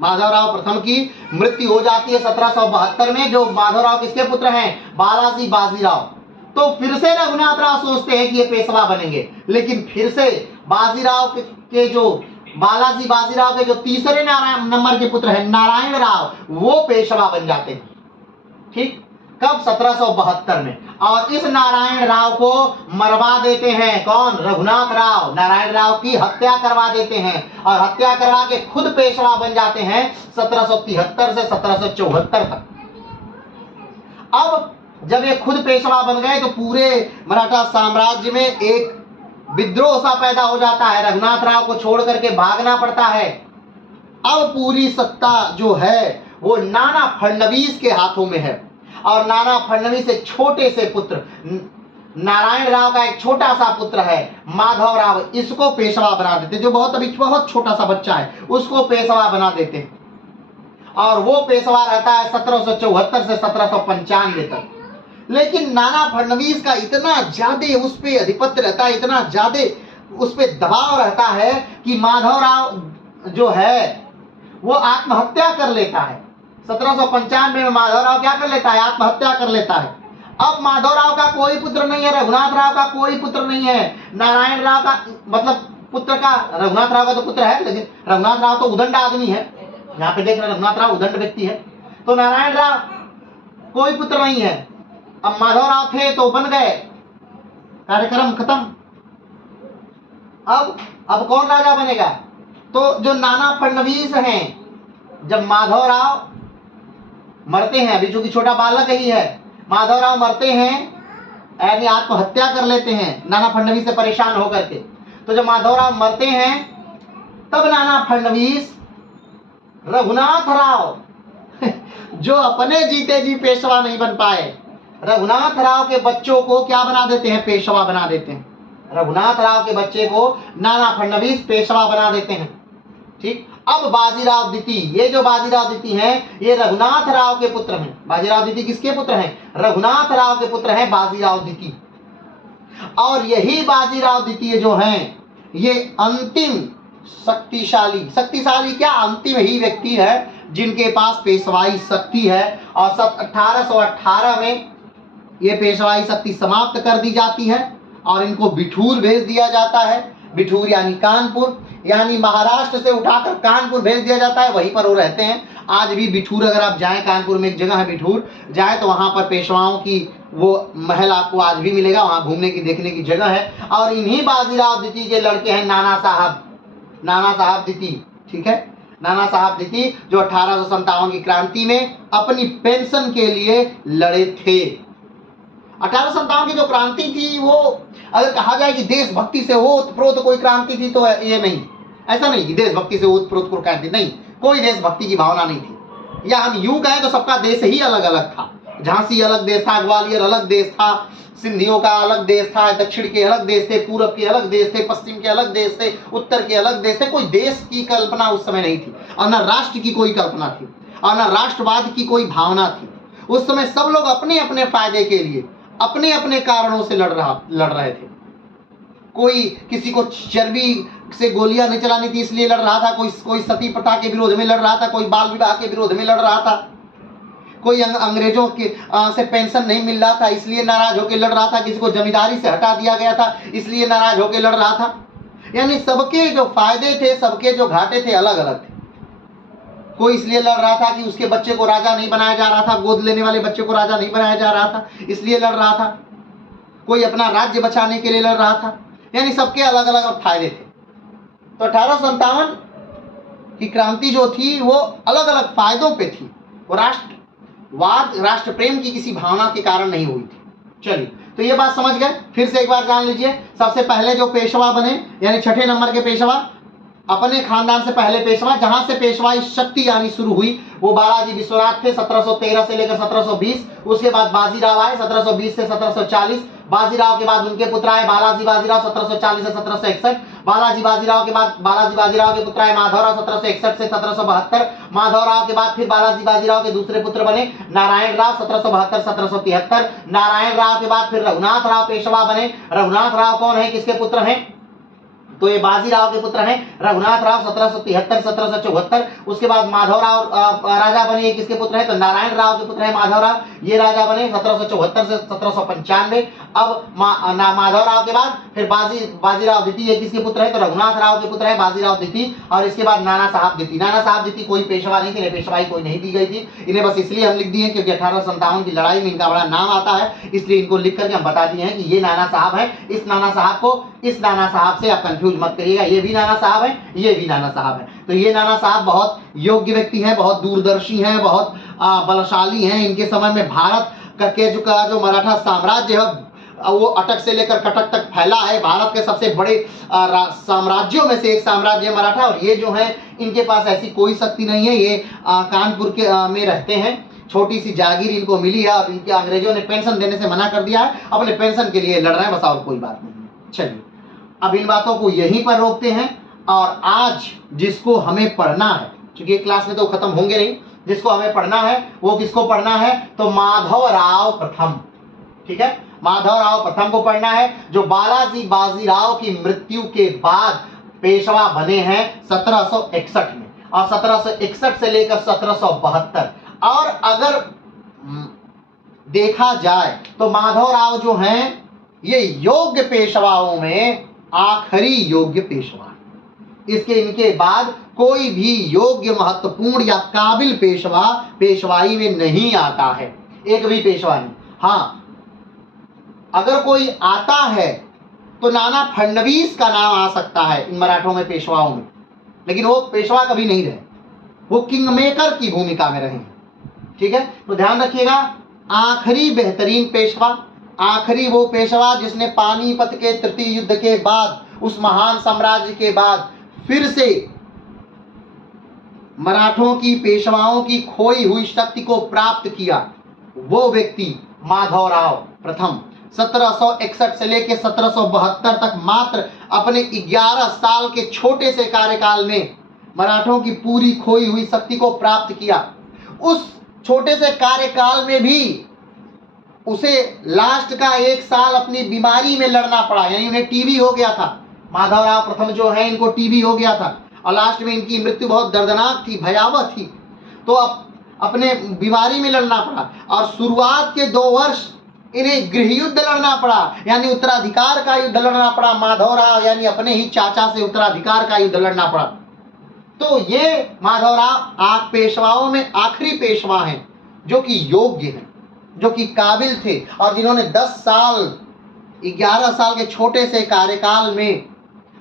माधवराव प्रथम की मृत्यु हो जाती है 1772 में। जो माधवराव किसके पुत्र हैं? बालाजी बाजीराव। तो फिर से रघुनाथ राव सोचते हैं कि ये पेशवा बनेंगे, लेकिन फिर से बाजीराव के जो बालाजी बाजीराव के जो तीसरे नंबर के पुत्र हैं नारायण राव, वो पेशवा बन जाते हैं। ठीक, कब? 1772 में। और इस नारायण राव को मरवा देते हैं। कौन? रघुनाथ राव। नारायण राव की हत्या करवा देते हैं और हत्या करवा के खुद पेशवा बन जाते हैं 1773 से 1774 तक। अब जब ये खुद पेशवा बन गए तो पूरे मराठा साम्राज्य में एक विद्रोह सा पैदा हो जाता है। रघुनाथ राव को छोड़ करके भागना पड़ता है। अब पूरी सत्ता जो है वो नाना फडणवीस के हाथों में है। और नाना फडणवीस एक छोटे से पुत्र नारायण राव का एक छोटा सा पुत्र है माधव राव, इसको पेशवा बना देते, जो बहुत छोटा सा बच्चा है उसको पेशवा बना देते हैं। और वो पेशवा रहता है 1774 से 1795 तक। लेकिन नाना फडणवीस का इतना ज्यादा उस पर अधिपत्य रहता है, इतना ज्यादा उस पर दबाव रहता है कि माधव राव जो है वो आत्महत्या कर लेता है। 1795 में माधव राव क्या कर लेता है? आत्महत्या कर लेता है। अब माधव राव का कोई पुत्र नहीं है, रघुनाथ राव का कोई पुत्र नहीं है, नारायण राव का मतलब पुत्र का, रघुनाथ राव का तो पुत्र है लेकिन रघुनाथ राव तो उदंड आदमी है, यहाँ पे देख रहे रघुनाथ राव उदंड व्यक्ति है, तो नारायण राव कोई पुत्र नहीं है। अब माधव राव थे तो बन गए, कार्यक्रम खत्म। अब कौन राजा बनेगा? तो जो नाना फडणवीस हैं, जब माधव राव मरते हैं, अभी चूंकि छोटा बालक ही है, माधव राव मरते हैं यानी आत्महत्या कर लेते हैं नाना फडणवीस से परेशान होकर के। तो जब माधव राव मरते हैं तब नाना फडणवीस रघुनाथ राव जो अपने जीते जी पेशवा नहीं बन पाए, रघुनाथ राव के बच्चों को क्या बना देते हैं? पेशवा बना देते हैं। रघुनाथ राव के बच्चे को नाना फडणवीस पेशवा बना देते हैं। ठीक। अब बाजीराव द्वितीय, ये जो बाजीराव द्वितीय हैं ये रघुनाथ राव के पुत्र हैं। बाजीराव द्वितीय किसके पुत्र हैं? रघुनाथ राव के पुत्र हैं बाजीराव द्वितीय। और यही बाजीराव द्वितीय जो हैं ये अंतिम शक्तिशाली क्या अंतिम ही व्यक्ति है जिनके पास पेशवाई शक्ति है। और 1818 में ये पेशवाई शक्ति समाप्त कर दी जाती है और इनको बिठूर भेज दिया जाता है। बिठूर यानी कानपुर, यानी महाराष्ट्र से उठाकर कानपुर भेज दिया जाता है, वहीं पर वो रहते हैं आज भी। बिठूर अगर आप जाएं, कानपुर में एक जगह है बिठूर, जाएं तो वहां पर पेशवाओं की वो महल आपको आज भी मिलेगा, वहां घूमने की देखने की जगह है। और इन्हीं बाजीराव द्वितीय के लड़के हैं नाना साहब द्वितीय। ठीक है, नाना साहब द्वितीय जो 1857 की क्रांति में अपनी पेंशन के लिए लड़े थे। 1857 की जो क्रांति थी वो अगर कहा जाए कि देशभक्ति से ओतप्रोत कोई क्रांति थी तो ये नहीं, ऐसा नहीं कि देशभक्ति से ओतप्रोत कोई क्रांति, नहीं, कोई देशभक्ति की भावना नहीं थी। या हम यूं कहें तो सबका देश ही अलग अलग था। झांसी अलग देश था, ग्वालियर अलग देश था, सिंधियों का अलग देश था, दक्षिण के अलग देश थे, पूरब के अलग देश थे, पश्चिम के अलग देश थे, उत्तर के अलग देश थे। कोई देश की कल्पना उस समय नहीं थी और न राष्ट्र की कोई कल्पना थी और न राष्ट्रवाद की कोई भावना थी। उस समय सब लोग अपने अपने फायदे के लिए अपने अपने कारणों से लड़ रहे थे। कोई किसी को चर्बी से गोलियां नहीं चलानी थी इसलिए लड़ रहा था, कोई सती प्रथा के विरोध में लड़ रहा था, कोई बाल विवाह के विरोध में लड़ रहा था, कोई अंग्रेजों के से पेंशन नहीं मिल रहा था इसलिए नाराज होकर लड़ रहा था, किसी को जमींदारी से हटा दिया गया था इसलिए नाराज होकर लड़ रहा था। यानी सबके जो फायदे थे, सबके जो घाटे थे अलग अलग थे। कोई इसलिए लड़ रहा था कि उसके बच्चे को राजा नहीं बनाया जा रहा था, गोद लेने वाले बच्चे को राजा नहीं बनाया जा रहा था इसलिए लड़ रहा था, कोई अपना राज्य बचाने के लिए लड़ रहा था। यानी सबके अलग अलग फायदे थे। तो 1857 की क्रांति जो थी वो अलग अलग फायदों पे थी, वो राष्ट्रवाद राष्ट्र प्रेम की किसी भावना के कारण नहीं हुई थी। चलिए, तो ये बात समझ गए। फिर से एक बार जान लीजिए, सबसे पहले जो पेशवा बने यानी छठे नंबर के पेशवा, अपने खानदान से पहले पेशवा, जहां से पेशवाई शक्ति यानी शुरू हुई वो बालाजी विश्वनाथ थे 1713 से लेकर 1720। उसके बाद बाजीराव आए 1720 से 1740। बाजीराव के बाद उनके पुत्र आए बालाजी बाजीराव 1740 से 1761। बालाजी बाजीराव के बाद बालाजी बाजीराव के पुत्र आए माधवराव 1761 से 1772। माधवराव के बाद फिर बालाजी बाजीराव के दूसरे पुत्र बने नारायण राव 1772 1773। नारायण राव के बाद फिर रघुनाथ राव पेशवा बने। रघुनाथ राव कौन है, किसके पुत्र हैं? तो ये बाजीराव के पुत्र हैं रघुनाथ राव 1773 1774। उसके बाद माधवराव राजा बने, ये किसके पुत्र हैं? तो नारायण राव के पुत्र हैं माधवराव, ये राजा बने 1774 से 1795। अब माधवराव के बाद फिर बाजीराव द्वितीय, ये किसके पुत्र हैं? तो रघुनाथ राव के पुत्र हैं बाजीराव द्वितीय। और इसके बाद नाना साहब द्वितीय। नाना साहब द्वितीय कोई पेशवा नहीं थे, पेशवाई कोई नहीं दी गई थी, इन्हें बस इसलिए हम लिख दिए क्योंकि 1857 की लड़ाई में इनका बड़ा नाम आता है, इसलिए इनको लिख करके हम बता दिए हैं कि ये नाना साहब है। इस नाना साहब को इस नाना साहब से आप कंफ्यूज मत करिएगा, ये भी नाना साहब है, ये भी नाना साहब है। तो ये नाना साहब बहुत योग्य व्यक्ति हैं, बहुत दूरदर्शी हैं, बहुत बलशाली हैं। इनके समय में भारत का जो मराठा साम्राज्य है वो अटक से लेकर कटक तक फैला है। भारत के सबसे बड़े साम्राज्यों में से एक साम्राज्य है मराठा। और ये जो है इनके पास ऐसी कोई शक्ति नहीं है। ये कानपुर के में रहते हैं। छोटी सी जागीर इनको मिली है और इनके अंग्रेजों ने पेंशन देने से मना कर दिया है। अपने पेंशन के लिए लड़ रहे हैं बस, और कोई बात नहीं है। चलिए अब इन बातों को यहीं पर रोकते हैं। और आज जिसको हमें पढ़ना है, क्योंकि क्लास में तो खत्म होंगे नहीं, जिसको हमें पढ़ना है वो किसको पढ़ना है, तो माधवराव प्रथम। ठीक है, माधवराव प्रथम को पढ़ना है, जो बालाजी बाजीराव की मृत्यु के बाद पेशवा बने हैं 1761 में, और 1761 से लेकर 1772। और अगर देखा जाए तो माधवराव जो हैं ये योग्य पेशवाओं में आखिरी योग्य पेशवा। इसके इनके बाद कोई भी योग्य, महत्वपूर्ण या काबिल पेशवा पेशवाई में नहीं आता है, एक भी पेशवा नहीं। हाँ, अगर कोई आता है तो नाना फडणवीस का नाम आ सकता है इन मराठों में पेशवाओं में, लेकिन वो पेशवा कभी नहीं रहे, वो किंग मेकर की भूमिका में रहे। ठीक है, तो ध्यान रखिएगा, आखिरी बेहतरीन पेशवा, आखिरी वो पेशवा जिसने पानीपत के तृतीय युद्ध के बाद, उस महान साम्राज्य के बाद फिर से मराठों की पेशवाओं की खोई हुई शक्ति को प्राप्त किया, वो व्यक्ति माधवराव प्रथम 1761 से लेकर 1772 तक मात्र अपने 11 साल के छोटे से कार्यकाल में मराठों की पूरी खोई हुई शक्ति को प्राप्त किया। उस छोटे से कार्यकाल में भी उसे लास्ट का 1 साल अपनी बीमारी में लड़ना पड़ा, यानी उन्हें टीबी हो गया था। माधवराव प्रथम जो है इनको टीबी हो गया था और लास्ट में इनकी मृत्यु बहुत दर्दनाक थी, भयावह थी। तो अब अपने बीमारी में लड़ना पड़ा और शुरुआत के 2 वर्ष इन्हें गृह युद्ध लड़ना पड़ा, यानी उत्तराधिकार का युद्ध लड़ना पड़ा। माधवराव यानी अपने ही चाचा से उत्तराधिकार का युद्ध लड़ना पड़ा। तो ये माधवराव आप पेशवाओं में आखिरी पेशवा हैं जो कि योग्य हैं, जो कि काबिल थे, और जिन्होंने 10 साल 11 साल के छोटे से कार्यकाल में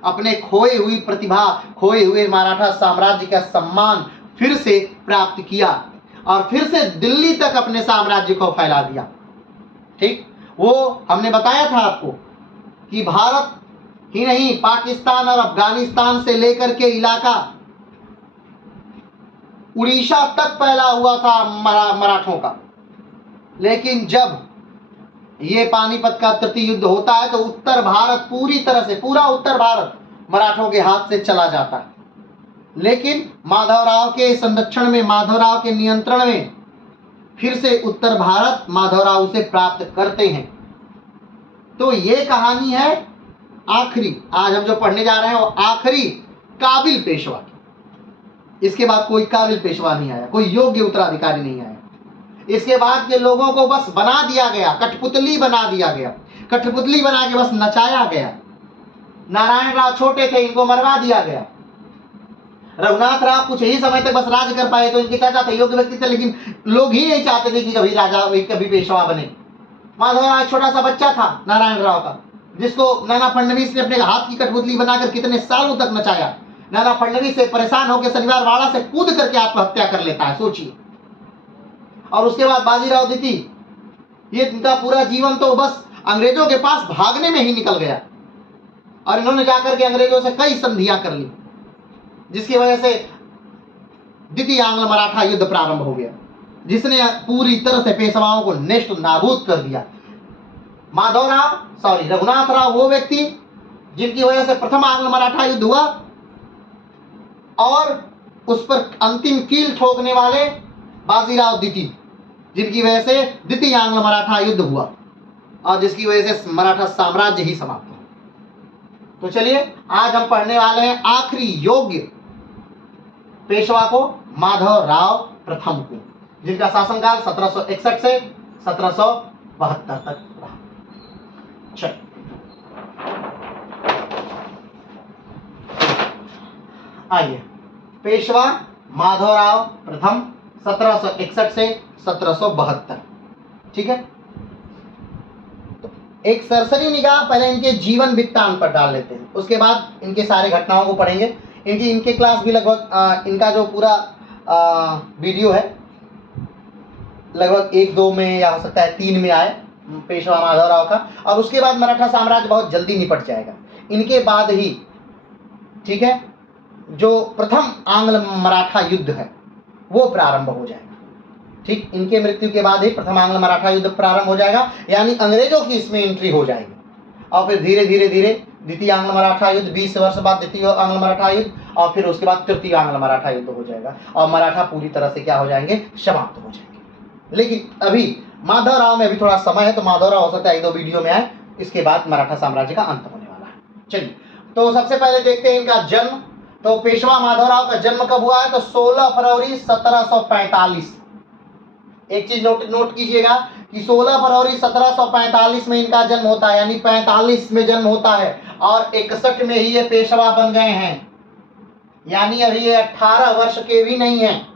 अपने खोई हुई प्रतिभा, खोए हुए मराठा साम्राज्य का सम्मान फिर से प्राप्त किया और फिर से दिल्ली तक अपने साम्राज्य को फैला दिया। ठीक, वो हमने बताया था आपको कि भारत ही नहीं, पाकिस्तान और अफगानिस्तान से लेकर के इलाका उड़ीसा तक फैला हुआ था मराठों का। लेकिन जब ये पानीपत का तृतीय युद्ध होता है तो उत्तर भारत पूरी तरह से, पूरा उत्तर भारत मराठों के हाथ से चला जाता है। लेकिन माधवराव के संरक्षण में, माधवराव के नियंत्रण में फिर से उत्तर भारत माधवराव उसे प्राप्त करते हैं। तो ये कहानी है आखिरी, आज हम जो पढ़ने जा रहे हैं वो आखिरी काबिल पेशवा की। इसके बाद कोई काबिल पेशवा नहीं आया, कोई योग्य उत्तराधिकारी नहीं आया। इसके बाद के लोगों को बस बना दिया गया, कठपुतली बना दिया गया, कठपुतली बना के बस नचाया गया। नारायण राव छोटे थे, इनको मरवा दिया गया। रघुनाथ राव कुछ ही समय तक बस राज कर पाए, तो इनके चाचा थे, योग्य व्यक्ति थे, लेकिन लोग ही नहीं चाहते थे कि कभी राजा, कभी पेशवा बने। माधवराव छोटा सा बच्चा था नारायण राव का, जिसको नाना फडणवीस ने अपने हाथ की कठपुतली बनाकर कितने सालों तक नचाया। नाना फडणवीस से परेशान होकर शनिवार वाड़ा से कूद करके आत्महत्या कर लेता है, सोचिए। और उसके बाद बाजीराव द्वितीय, ये इनका पूरा जीवन तो बस अंग्रेजों के पास भागने में ही निकल गया। और इन्होंने जाकर के अंग्रेजों से कई संधियां कर ली, जिसकी वजह से द्वितीय आंग्ल मराठा युद्ध प्रारंभ हो गया, जिसने पूरी तरह से पेशवाओं को नेस्त नाबूद कर दिया। रघुनाथ राव वो व्यक्ति जिनकी वजह से प्रथम आंग्ल मराठा युद्ध हुआ और उस पर अंतिम कील ठोकने वाले बाजीराव द्वितीय, जिनकी वजह से द्वितीय आंग्ल मराठा युद्ध हुआ और जिसकी वजह से मराठा साम्राज्य ही समाप्त हुआ। तो चलिए आज हम पढ़ने वाले हैं आखिरी योग्य पेशवा को, माधवराव प्रथम को, जिनका शासनकाल 1761 से 1772 तक रहा। चलिए आइए, पेशवा माधवराव प्रथम 1761 से 1772। ठीक है, तो एक सरसरी निगाह पहले इनके जीवन वृत्तांत पर डाल लेते हैं, उसके बाद इनके सारे घटनाओं को पढ़ेंगे। इनके क्लास भी लगभग इनका जो पूरा वीडियो है लगभग 1-2 में या हो सकता है 3 में आए, पेशवा माधवराव का, और उसके बाद मराठा साम्राज्य बहुत जल्दी निपट जाएगा। इनके बाद ही, ठीक है, जो प्रथम आंग्ल मराठा युद्ध है वो प्रारंभ हो जाएगा। ठीक, इनके मृत्यु के बाद ही प्रथम आंग्ल मराठा युद्ध प्रारंभ हो जाएगा, यानी अंग्रेजों की इसमें एंट्री हो जाएगी। और फिर धीरे धीरे धीरे द्वितीय आंग्ल मराठा युद्ध, 20 वर्ष बाद द्वितीय आंग्ल मराठा युद्ध, और फिर उसके बाद तृतीय आंग्ल मराठा युद्ध हो जाएगा, और मराठा पूरी तरह से क्या हो जाएंगे, समाप्त हो जाएंगे। लेकिन अभी माधवराव में अभी थोड़ा समय है, तो माधवराव हो सकता है 1-2 वीडियो में आए, इसके बाद मराठा साम्राज्य का अंत होने वाला है। चलिए, तो सबसे पहले देखते हैं इनका जन्म। तो पेशवा माधवराव का जन्म कब हुआ है, तो 16 फरवरी 1745। एक चीज नोट कीजिएगा कि 16 फरवरी 1745 में इनका जन्म होता है, यानी 45 में जन्म होता है, और 61 में ही ये पेशवा बन गए हैं, यानी अभी ये 18 वर्ष के भी नहीं हैं।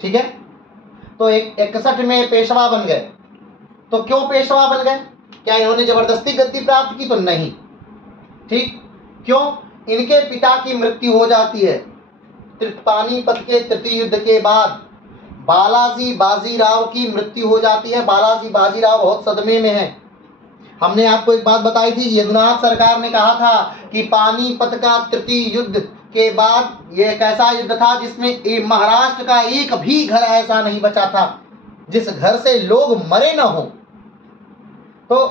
ठीक है, तो 61 में पेशवा बन गए। तो क्यों पेशवा बन गए, क्या इन्होंने जबरदस्ती गद्दी प्राप्त की, तो नहीं। ठीक, क्यों, इनके पिता की मृत्यु हो जाती है पानीपत के तृतीय युद्ध के बाद। बालाजी बाजीराव की मृत्यु हो जाती है। बालाजी बाजीराव बहुत सदमे में है। हमने आपको एक बात बताई थी, यदुनाथ सरकार ने कहा था कि पानीपत का तृतीय युद्ध के बाद ये एक ऐसा युद्ध था जिसमें महाराष्ट्र का एक भी घर ऐसा नहीं बचा था जिस घर से लोग मरे न हो। तो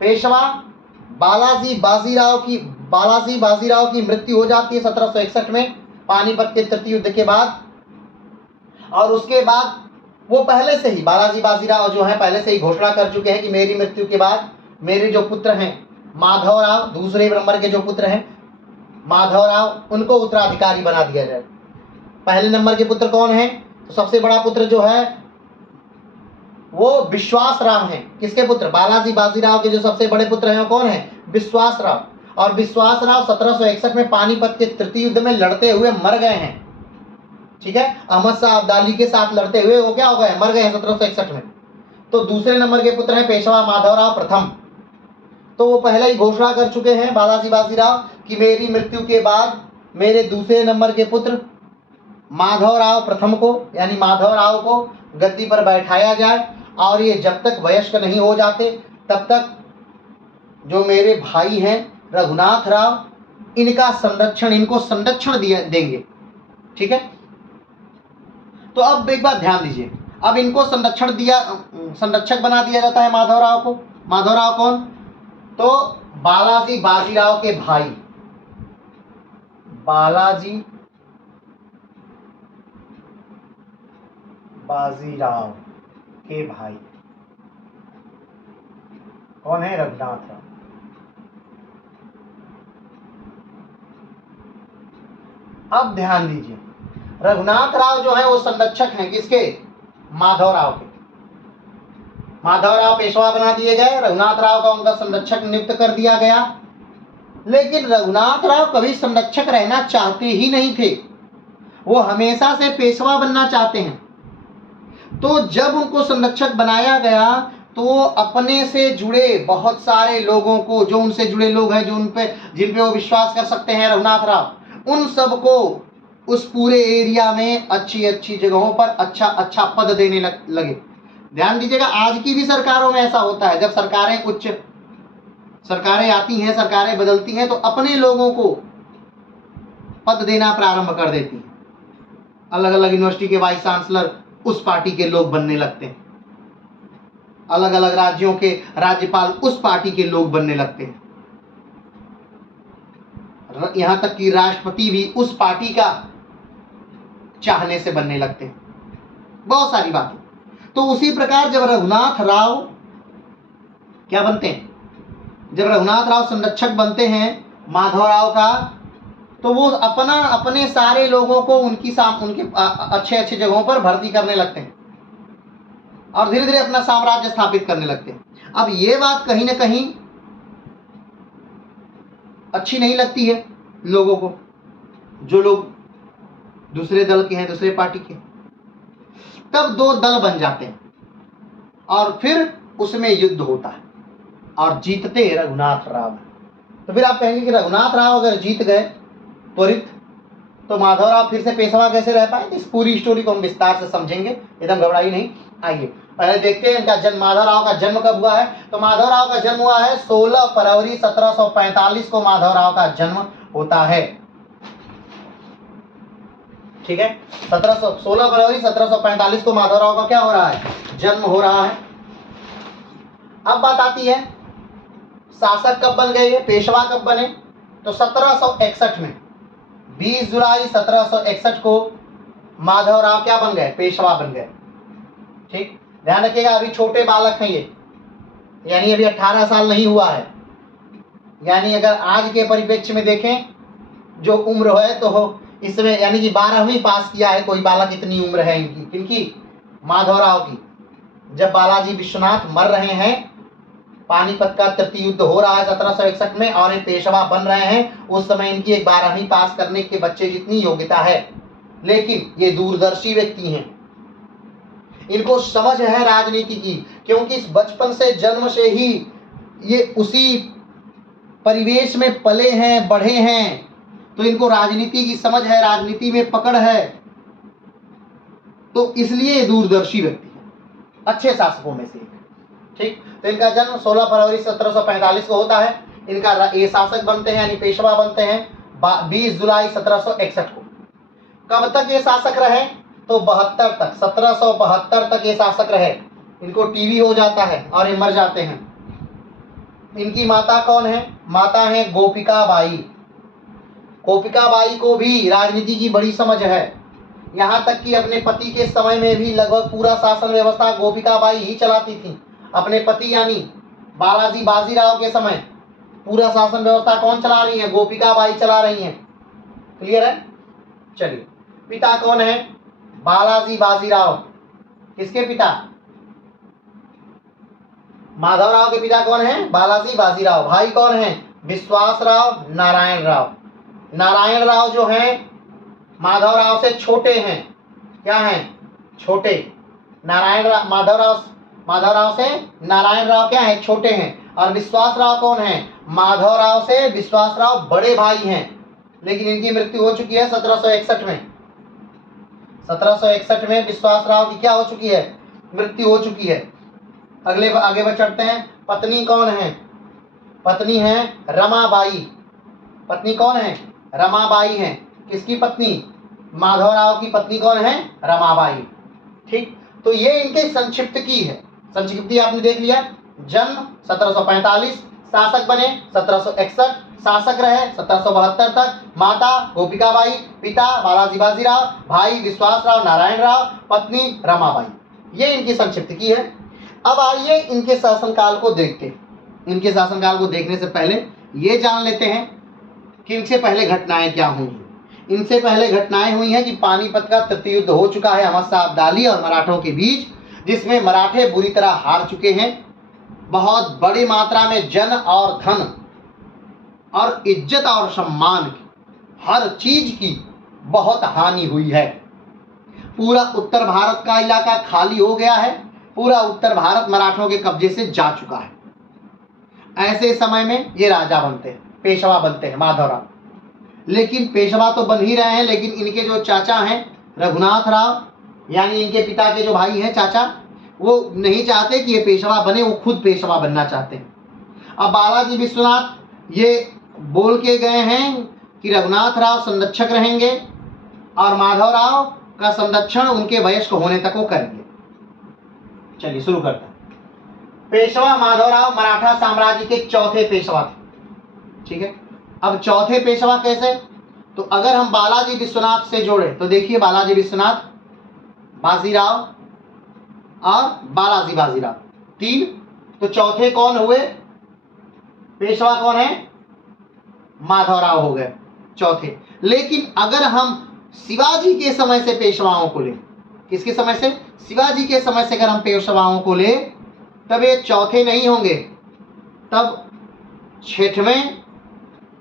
पेशवा बालाजी बाजीराव की मृत्यु हो जाती है 1761 में पानीपत के तृतीय युद्ध के बाद। और उसके बाद वो पहले से ही, बालाजी बाजीराव जो है पहले से ही घोषणा कर चुके हैं कि मेरी मृत्यु के बाद मेरे जो पुत्र हैं माधवराव, दूसरे नंबर के जो पुत्र हैं माधवराव, उनको उत्तराधिकारी बना दिया जाए। पहले नंबर के पुत्र कौन है, तो सबसे बड़ा पुत्र जो है वो विश्वासराव हैं। किसके पुत्र, बालाजी बाजीराव के जो सबसे बड़े पुत्र हैं वो कौन है, विश्वासराव। और विश्वासराव 1761 में पानीपत के तृतीय युद्ध में लड़ते हुए मर गए हैं। ठीक है, अहमद शाह अब्दाली के साथ लड़ते हुए वो क्या हो गए, मर गए हैं 1761 में। तो दूसरे नंबर के पुत्र हैं पेशवा माधवराव प्रथम। तो वो पहले ही घोषणा कर चुके हैं बालाजी बाजीराव कि मेरी मृत्यु के बाद मेरे दूसरे नंबर के पुत्र माधवराव प्रथम को, यानी माधवराव को गद्दी पर बैठाया जाए, और ये जब तक वयस्क नहीं हो जाते तब तक जो मेरे भाई हैं रघुनाथ राव, इनको संरक्षण देंगे। ठीक है, तो अब एक बात ध्यान दीजिए, अब इनको संरक्षक बना दिया जाता है माधवराव को। माधवराव कौन, तो बालाजी बाजीराव के भाई, बालाजी बाजीराव के भाई कौन है, रघुनाथ राव। अब ध्यान दीजिए, रघुनाथ राव जो है वो संरक्षक हैं किसके, माधवराव के। माधवराव पेशवा बना दिए गए, रघुनाथ राव का उनका संरक्षक नियुक्त कर दिया गया। लेकिन रघुनाथ राव कभी संरक्षक रहना चाहते ही नहीं थे, वो हमेशा से पेशवा बनना चाहते हैं। तो जब उनको संरक्षक बनाया गया तो अपने से जुड़े बहुत सारे लोगों को, जो उनसे जुड़े लोग हैं, जो जिन पे वो विश्वास कर सकते हैं रघुनाथ राव, उन सबको उस पूरे एरिया में अच्छी अच्छी जगहों पर अच्छा अच्छा पद देने लगे। ध्यान दीजिएगा, आज की भी सरकारों में ऐसा होता है, जब सरकारें आती हैं, सरकारें बदलती हैं, तो अपने लोगों को पद देना प्रारंभ कर देती हैं। अलग अलग यूनिवर्सिटी के वाइस चांसलर उस पार्टी के लोग बनने लगते हैं, अलग अलग राज्यों के राज्यपाल उस पार्टी के लोग बनने लगते हैं, यहां तक कि राष्ट्रपति भी उस पार्टी का चाहने से बनने लगते हैं। बहुत सारी बातें। तो उसी प्रकार जब रघुनाथ राव क्या बनते हैं, जब रघुनाथ राव संरक्षक बनते हैं माधवराव का, तो वो अपने सारे लोगों को उनके अच्छे अच्छे जगहों पर भर्ती करने लगते हैं और धीरे धीरे अपना साम्राज्य स्थापित करने लगते हैं। अब ये बात कहीं ना कहीं अच्छी नहीं लगती है लोगों को, जो लोग दूसरे दल के हैं, दूसरे पार्टी के। तब 2 दल बन जाते हैं और फिर उसमें युद्ध होता है और जीतते रघुनाथ राव। तो फिर आप कहेंगे कि रघुनाथ राव अगर जीत गए त्वरित, तो माधवराव फिर से पेशवा कैसे रह पाए। इस पूरी स्टोरी को हम विस्तार से समझेंगे, एकदम घबराइए नहीं। आइए, पहले देखते हैं इनका जन्म, माधवराव का जन्म कब हुआ है। तो माधवराव का जन्म हुआ है 16 फरवरी 1745 को माधवराव का जन्म होता है। ठीक है, 16 फरवरी 1745 को माधवराव का क्या हो रहा है, जन्म हो रहा है। अब बात आती है शासक कब बन गए, पेशवा कब बने। तो 1761 में 20 जुलाई 1761 को माधवराव क्या बन गए, पेशवा बन गए। ठीक, ध्यान रखिएगा अभी छोटे बालक हैं ये, यानी अभी 18 साल नहीं हुआ है। यानी अगर आज के परिप्रेक्ष्य में देखें जो उम्र है तो इसमें यानी कि 12वीं पास किया है कोई बालक, इतनी उम्र है इनकी, किनकी, माधवराव की। जब बालाजी विश्वनाथ मर रहे हैं, पानीपत का तृतीय युद्ध हो रहा है 1761 में और ये पेशवा बन रहे हैं, उस समय इनकी एक 12वीं पास करने के बच्चे जितनी योग्यता है। लेकिन ये दूरदर्शी व्यक्ति हैं, इनको समझ है राजनीति की, क्योंकि इस बचपन से जन्म से ही ये उसी परिवेश में पले हैं, बढ़े हैं, तो इनको राजनीति की समझ है, राजनीति में पकड़ है, तो इसलिए ये दूरदर्शी व्यक्ति है, अच्छे शासकों में से। ठीक, तो इनका जन्म 16 फरवरी 1745 को होता है। इनका ये शासक बनते हैं यानी पेशवा बनते हैं 20 जुलाई 1761 को। कब तक ये शासक रहे, तो 72 तक, 1772 तक ये शासक रहे। इनको टीबी हो जाता है और ये मर जाते हैं। इनकी माता कौन है, माता है गोपिका बाई। गोपिका बाई को भी राजनीति की बड़ी समझ है, यहाँ तक कि अपने पति के समय में भी लगभग पूरा शासन व्यवस्था गोपिका बाई ही चलाती थी। अपने पति यानी बालाजी बाजीराव के समय पूरा शासन व्यवस्था कौन चला रही है, गोपिका बाई चला रही हैं। क्लियर है। चलिए, पिता कौन है, बालाजी बाजीराव। किसके पिता, माधवराव के पिता कौन है, बालाजी बाजीराव। भाई कौन है, विश्वासराव, नारायण राव। नारायण राव जो हैं माधवराव से छोटे हैं, क्या हैं, छोटे। नारायण राव, माधवराव से नारायण राव क्या है, छोटे हैं। और विश्वासराव कौन है, माधवराव से विश्वासराव बड़े भाई हैं, लेकिन इनकी मृत्यु हो चुकी है 1761 में। 1761 में विश्वासराव की क्या हो चुकी है, मृत्यु हो चुकी है। आगे बढ़ चढ़ते हैं। पत्नी कौन है, पत्नी है रमाबाई। पत्नी कौन है, रमाबाई है। किसकी पत्नी, माधवराव की पत्नी कौन है, रमाबाई। ठीक, तो ये इनके संक्षिप्त की है, संक्षिप्ति आपने देख लिया। जन्म 1745, शासक बने 1761, शासक रहे 1772 तक। माता गोपिकाबाई, पिता बालाजी बाजीराव, भाई विश्वासराव नारायण राव, पत्नी रमाबाई। ये इनकी संक्षिप्त की है। अब आइए इनके शासनकाल को देखते हैं। इनके शासनकाल को देखने से पहले ये जान लेते हैं कि इनसे पहले घटनाएं क्या हुई। इनसे पहले घटनाएं हुई हैं कि पानीपत का तृतीय युद्ध हो चुका है अहमद शाह अब्दाली और मराठों के बीच, जिसमें मराठे बुरी तरह हार चुके हैं। बहुत बड़ी मात्रा में जन और धन और इज्जत और सम्मान की, हर चीज की बहुत हानि हुई है। पूरा उत्तर भारत का इलाका खाली हो गया है, पूरा उत्तर भारत मराठों के कब्जे से जा चुका है। ऐसे समय में ये राजा बनते हैं, पेशवा बनते हैं माधवराव। लेकिन पेशवा तो बन ही रहे हैं, लेकिन इनके जो चाचा हैं रघुनाथ राव, यानी इनके पिता के जो भाई हैं चाचा, वो नहीं चाहते कि ये पेशवा बने, वो खुद पेशवा बनना चाहते हैं। अब बालाजी विश्वनाथ ये बोल के गए हैं कि रघुनाथ राव संरक्षक रहेंगे और माधवराव का संरक्षण उनके वयस्क होने तक वो करेंगे। चलिए शुरू करते हैं। पेशवा माधवराव मराठा साम्राज्य के चौथे पेशवा थे। ठीक है, अब चौथे पेशवा कैसे, तो अगर हम बालाजी विश्वनाथ से जोड़े तो देखिए बालाजी विश्वनाथ, बाजीराव और बालाजी बाजीराव, तीन। तो चौथे कौन हुए, पेशवा कौन है, माधवराव हो गए चौथे। लेकिन अगर हम शिवाजी के समय से पेशवाओं को लें, किसके समय से, शिवाजी के समय से अगर हम पेशवाओं को लें, तब ये चौथे नहीं होंगे, तब छठवें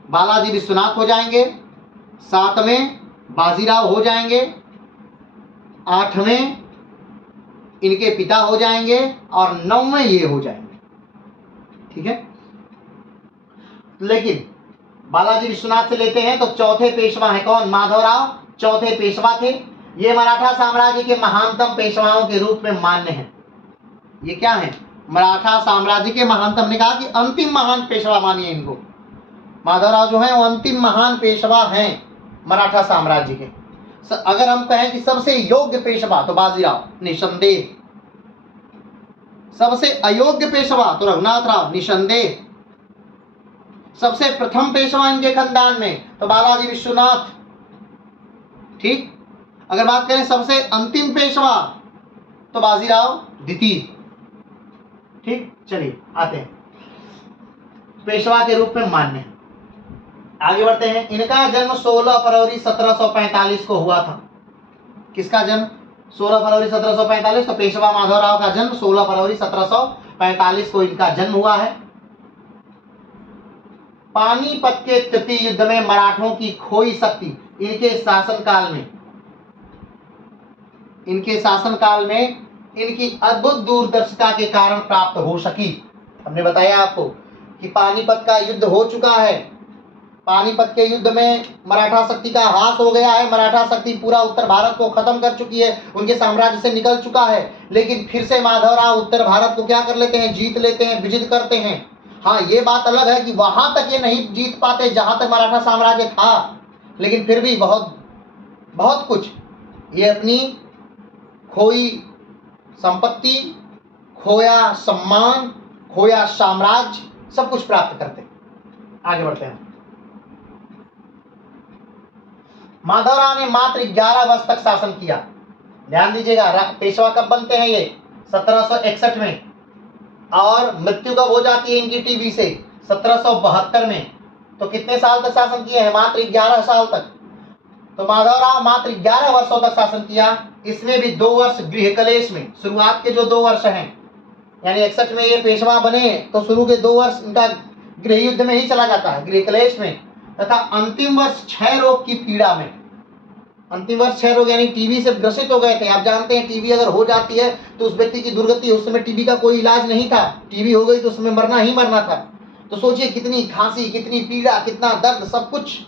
बालाजी विश्वनाथ हो जाएंगे, सातवें बाजीराव हो जाएंगे, आठवें इनके पिता हो जाएंगे और नौवें ये हो जाएंगे। ठीक है, लेकिन बालाजी विश्वनाथ से लेते हैं तो चौथे पेशवा है कौन, माधवराव चौथे पेशवा थे। ये मराठा साम्राज्य के महानतम पेशवाओं के रूप में मान्य हैं। ये क्या है? मराठा साम्राज्य के महान। हमने कहा कि अंतिम महान पेशवा मानिए इनको। माधवराव जो हैं वो अंतिम महान पेशवा हैं मराठा साम्राज्य के। अगर हम कहें कि सबसे योग्य पेशवा तो बाजीराव निसंदेह, सबसे अयोग्य पेशवा तो रघुनाथराव निसंदेह, सबसे प्रथम पेशवा इनके खानदान में तो बालाजी विश्वनाथ। ठीक। अगर बात करें सबसे अंतिम पेशवा तो बाजीराव द्वितीय। ठीक। चलिए आते हैं पेशवा के रूप में मान्य है। आगे बढ़ते हैं। इनका जन्म 16 फरवरी 1745 को हुआ था। किसका जन्म? 16 फरवरी 1745। तो पेशवा माधवराव का जन्म 16 फरवरी 1745 को इनका जन्म हुआ है। पानीपत के तृतीय युद्ध में मराठों की खोई शक्ति इनके शासनकाल में इनकी अद्भुत दूरदर्शिता के कारण प्राप्त हो सकी। हमने बताया आपको कि पानीपत का युद्ध हो चुका है। पानीपत के युद्ध में मराठा शक्ति का ह्रास हो गया है। मराठा शक्ति पूरा उत्तर भारत को खत्म कर चुकी है, उनके साम्राज्य से निकल चुका है। लेकिन फिर से माधवराव उत्तर भारत को क्या कर लेते हैं? जीत लेते हैं, विजित करते हैं। हाँ, ये बात अलग है कि वहां तक ये नहीं जीत पाते जहां तक मराठा साम्राज्य था, लेकिन फिर भी बहुत कुछ ये अपनी खोई संपत्ति, खोया सम्मान, खोया साम्राज्य सब कुछ प्राप्त करते। आगे बढ़ते हैं। माधवराव ने मात्र 11 वर्ष तक शासन किया। ध्यान दीजिएगा, पेशवा कब बनते हैं ये? 1761 में। और मृत्यु कब हो जाती है इनकी टीबी से? 1772 में। तो कितने साल तक शासन किए हैं? मात्र 11 साल तक। तो माधवराव मात्र 11 वर्षों तक शासन किया। इसमें भी 2 वर्ष गृह कलेश में। शुरुआत के जो 2 वर्ष हैं, यानी 61 में ये पेशवा बने तो शुरू के 2 वर्ष इनका गृह युद्ध में ही चला जाता है, गृह कलेश में। तथा अंतिम वर्ष क्षय रोग की पीड़ा में। अंतिम वर्ष क्षय रोग यानी टीबी से ग्रसित हो गए थे। आप जानते हैं टीबी अगर हो जाती है तो उस व्यक्ति की दुर्गति, उस समय टीबी का कोई इलाज नहीं था। टीबी हो गई तो उसमें मरना ही मरना था। तो सोचिए कितनी खांसी, कितनी पीड़ा, कितना दर्द, सब कुछ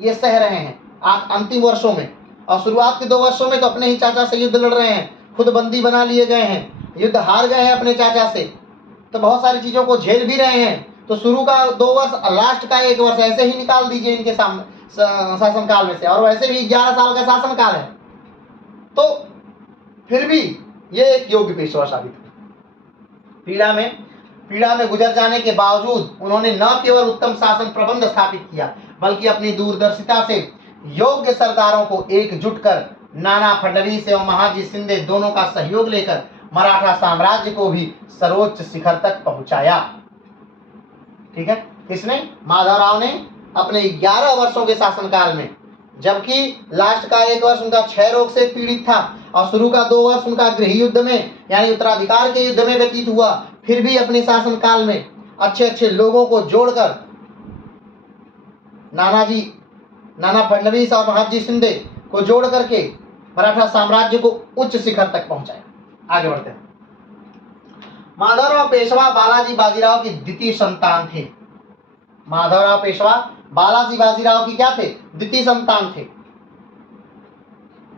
ये सह रहे हैं अंतिम वर्षों में। और शुरुआत के 2 वर्षों में तो अपने ही चाचा से युद्ध लड़ रहे हैं, खुद बंदी बना लिए गए हैं, युद्ध हार गए हैं अपने चाचा से, तो बहुत सारी चीजों को झेल भी रहे हैं। तो शुरू का 2 वर्ष, लास्ट का 1 वर्ष ऐसे ही निकाल दीजिए इनके शासनकाल में से, और वैसे भी 11 साल का शासनकाल है। तो फिर भी ये एक योग्य पेशवा साबित हुआ। पीड़ा में गुजर जाने के बावजूद उन्होंने न केवल उत्तम शासन प्रबंध स्थापित किया, बल्कि अपनी दूरदर्शिता से योग्य सरदारों को एकजुट कर नाना फडणवीस एवं महाजी शिंदे दोनों का सहयोग लेकर मराठा साम्राज्य को भी सर्वोच्च शिखर तक पहुंचाया। ठीक है। किसने? माधवराव ने अपने 11 वर्षों के शासनकाल में, जबकि लास्ट का 1 वर्ष उनका क्षय रोग से पीड़ित था और शुरू का 2 वर्ष उनका गृह युद्ध में यानी उत्तराधिकार के युद्ध में व्यतीत हुआ, फिर भी अपने शासनकाल में अच्छे लोगों को जोड़कर नाना फडणवीस और महाजी शिंदे को जोड़ करके मराठा साम्राज्य को उच्च शिखर तक पहुंचाया। आगे बढ़ते हैं। माधवराव पेशवा बालाजी बाजीराव की द्वितीय संतान थे। माधवराव पेशवा बालाजी बाजीराव की क्या थे? द्वितीय संतान थे।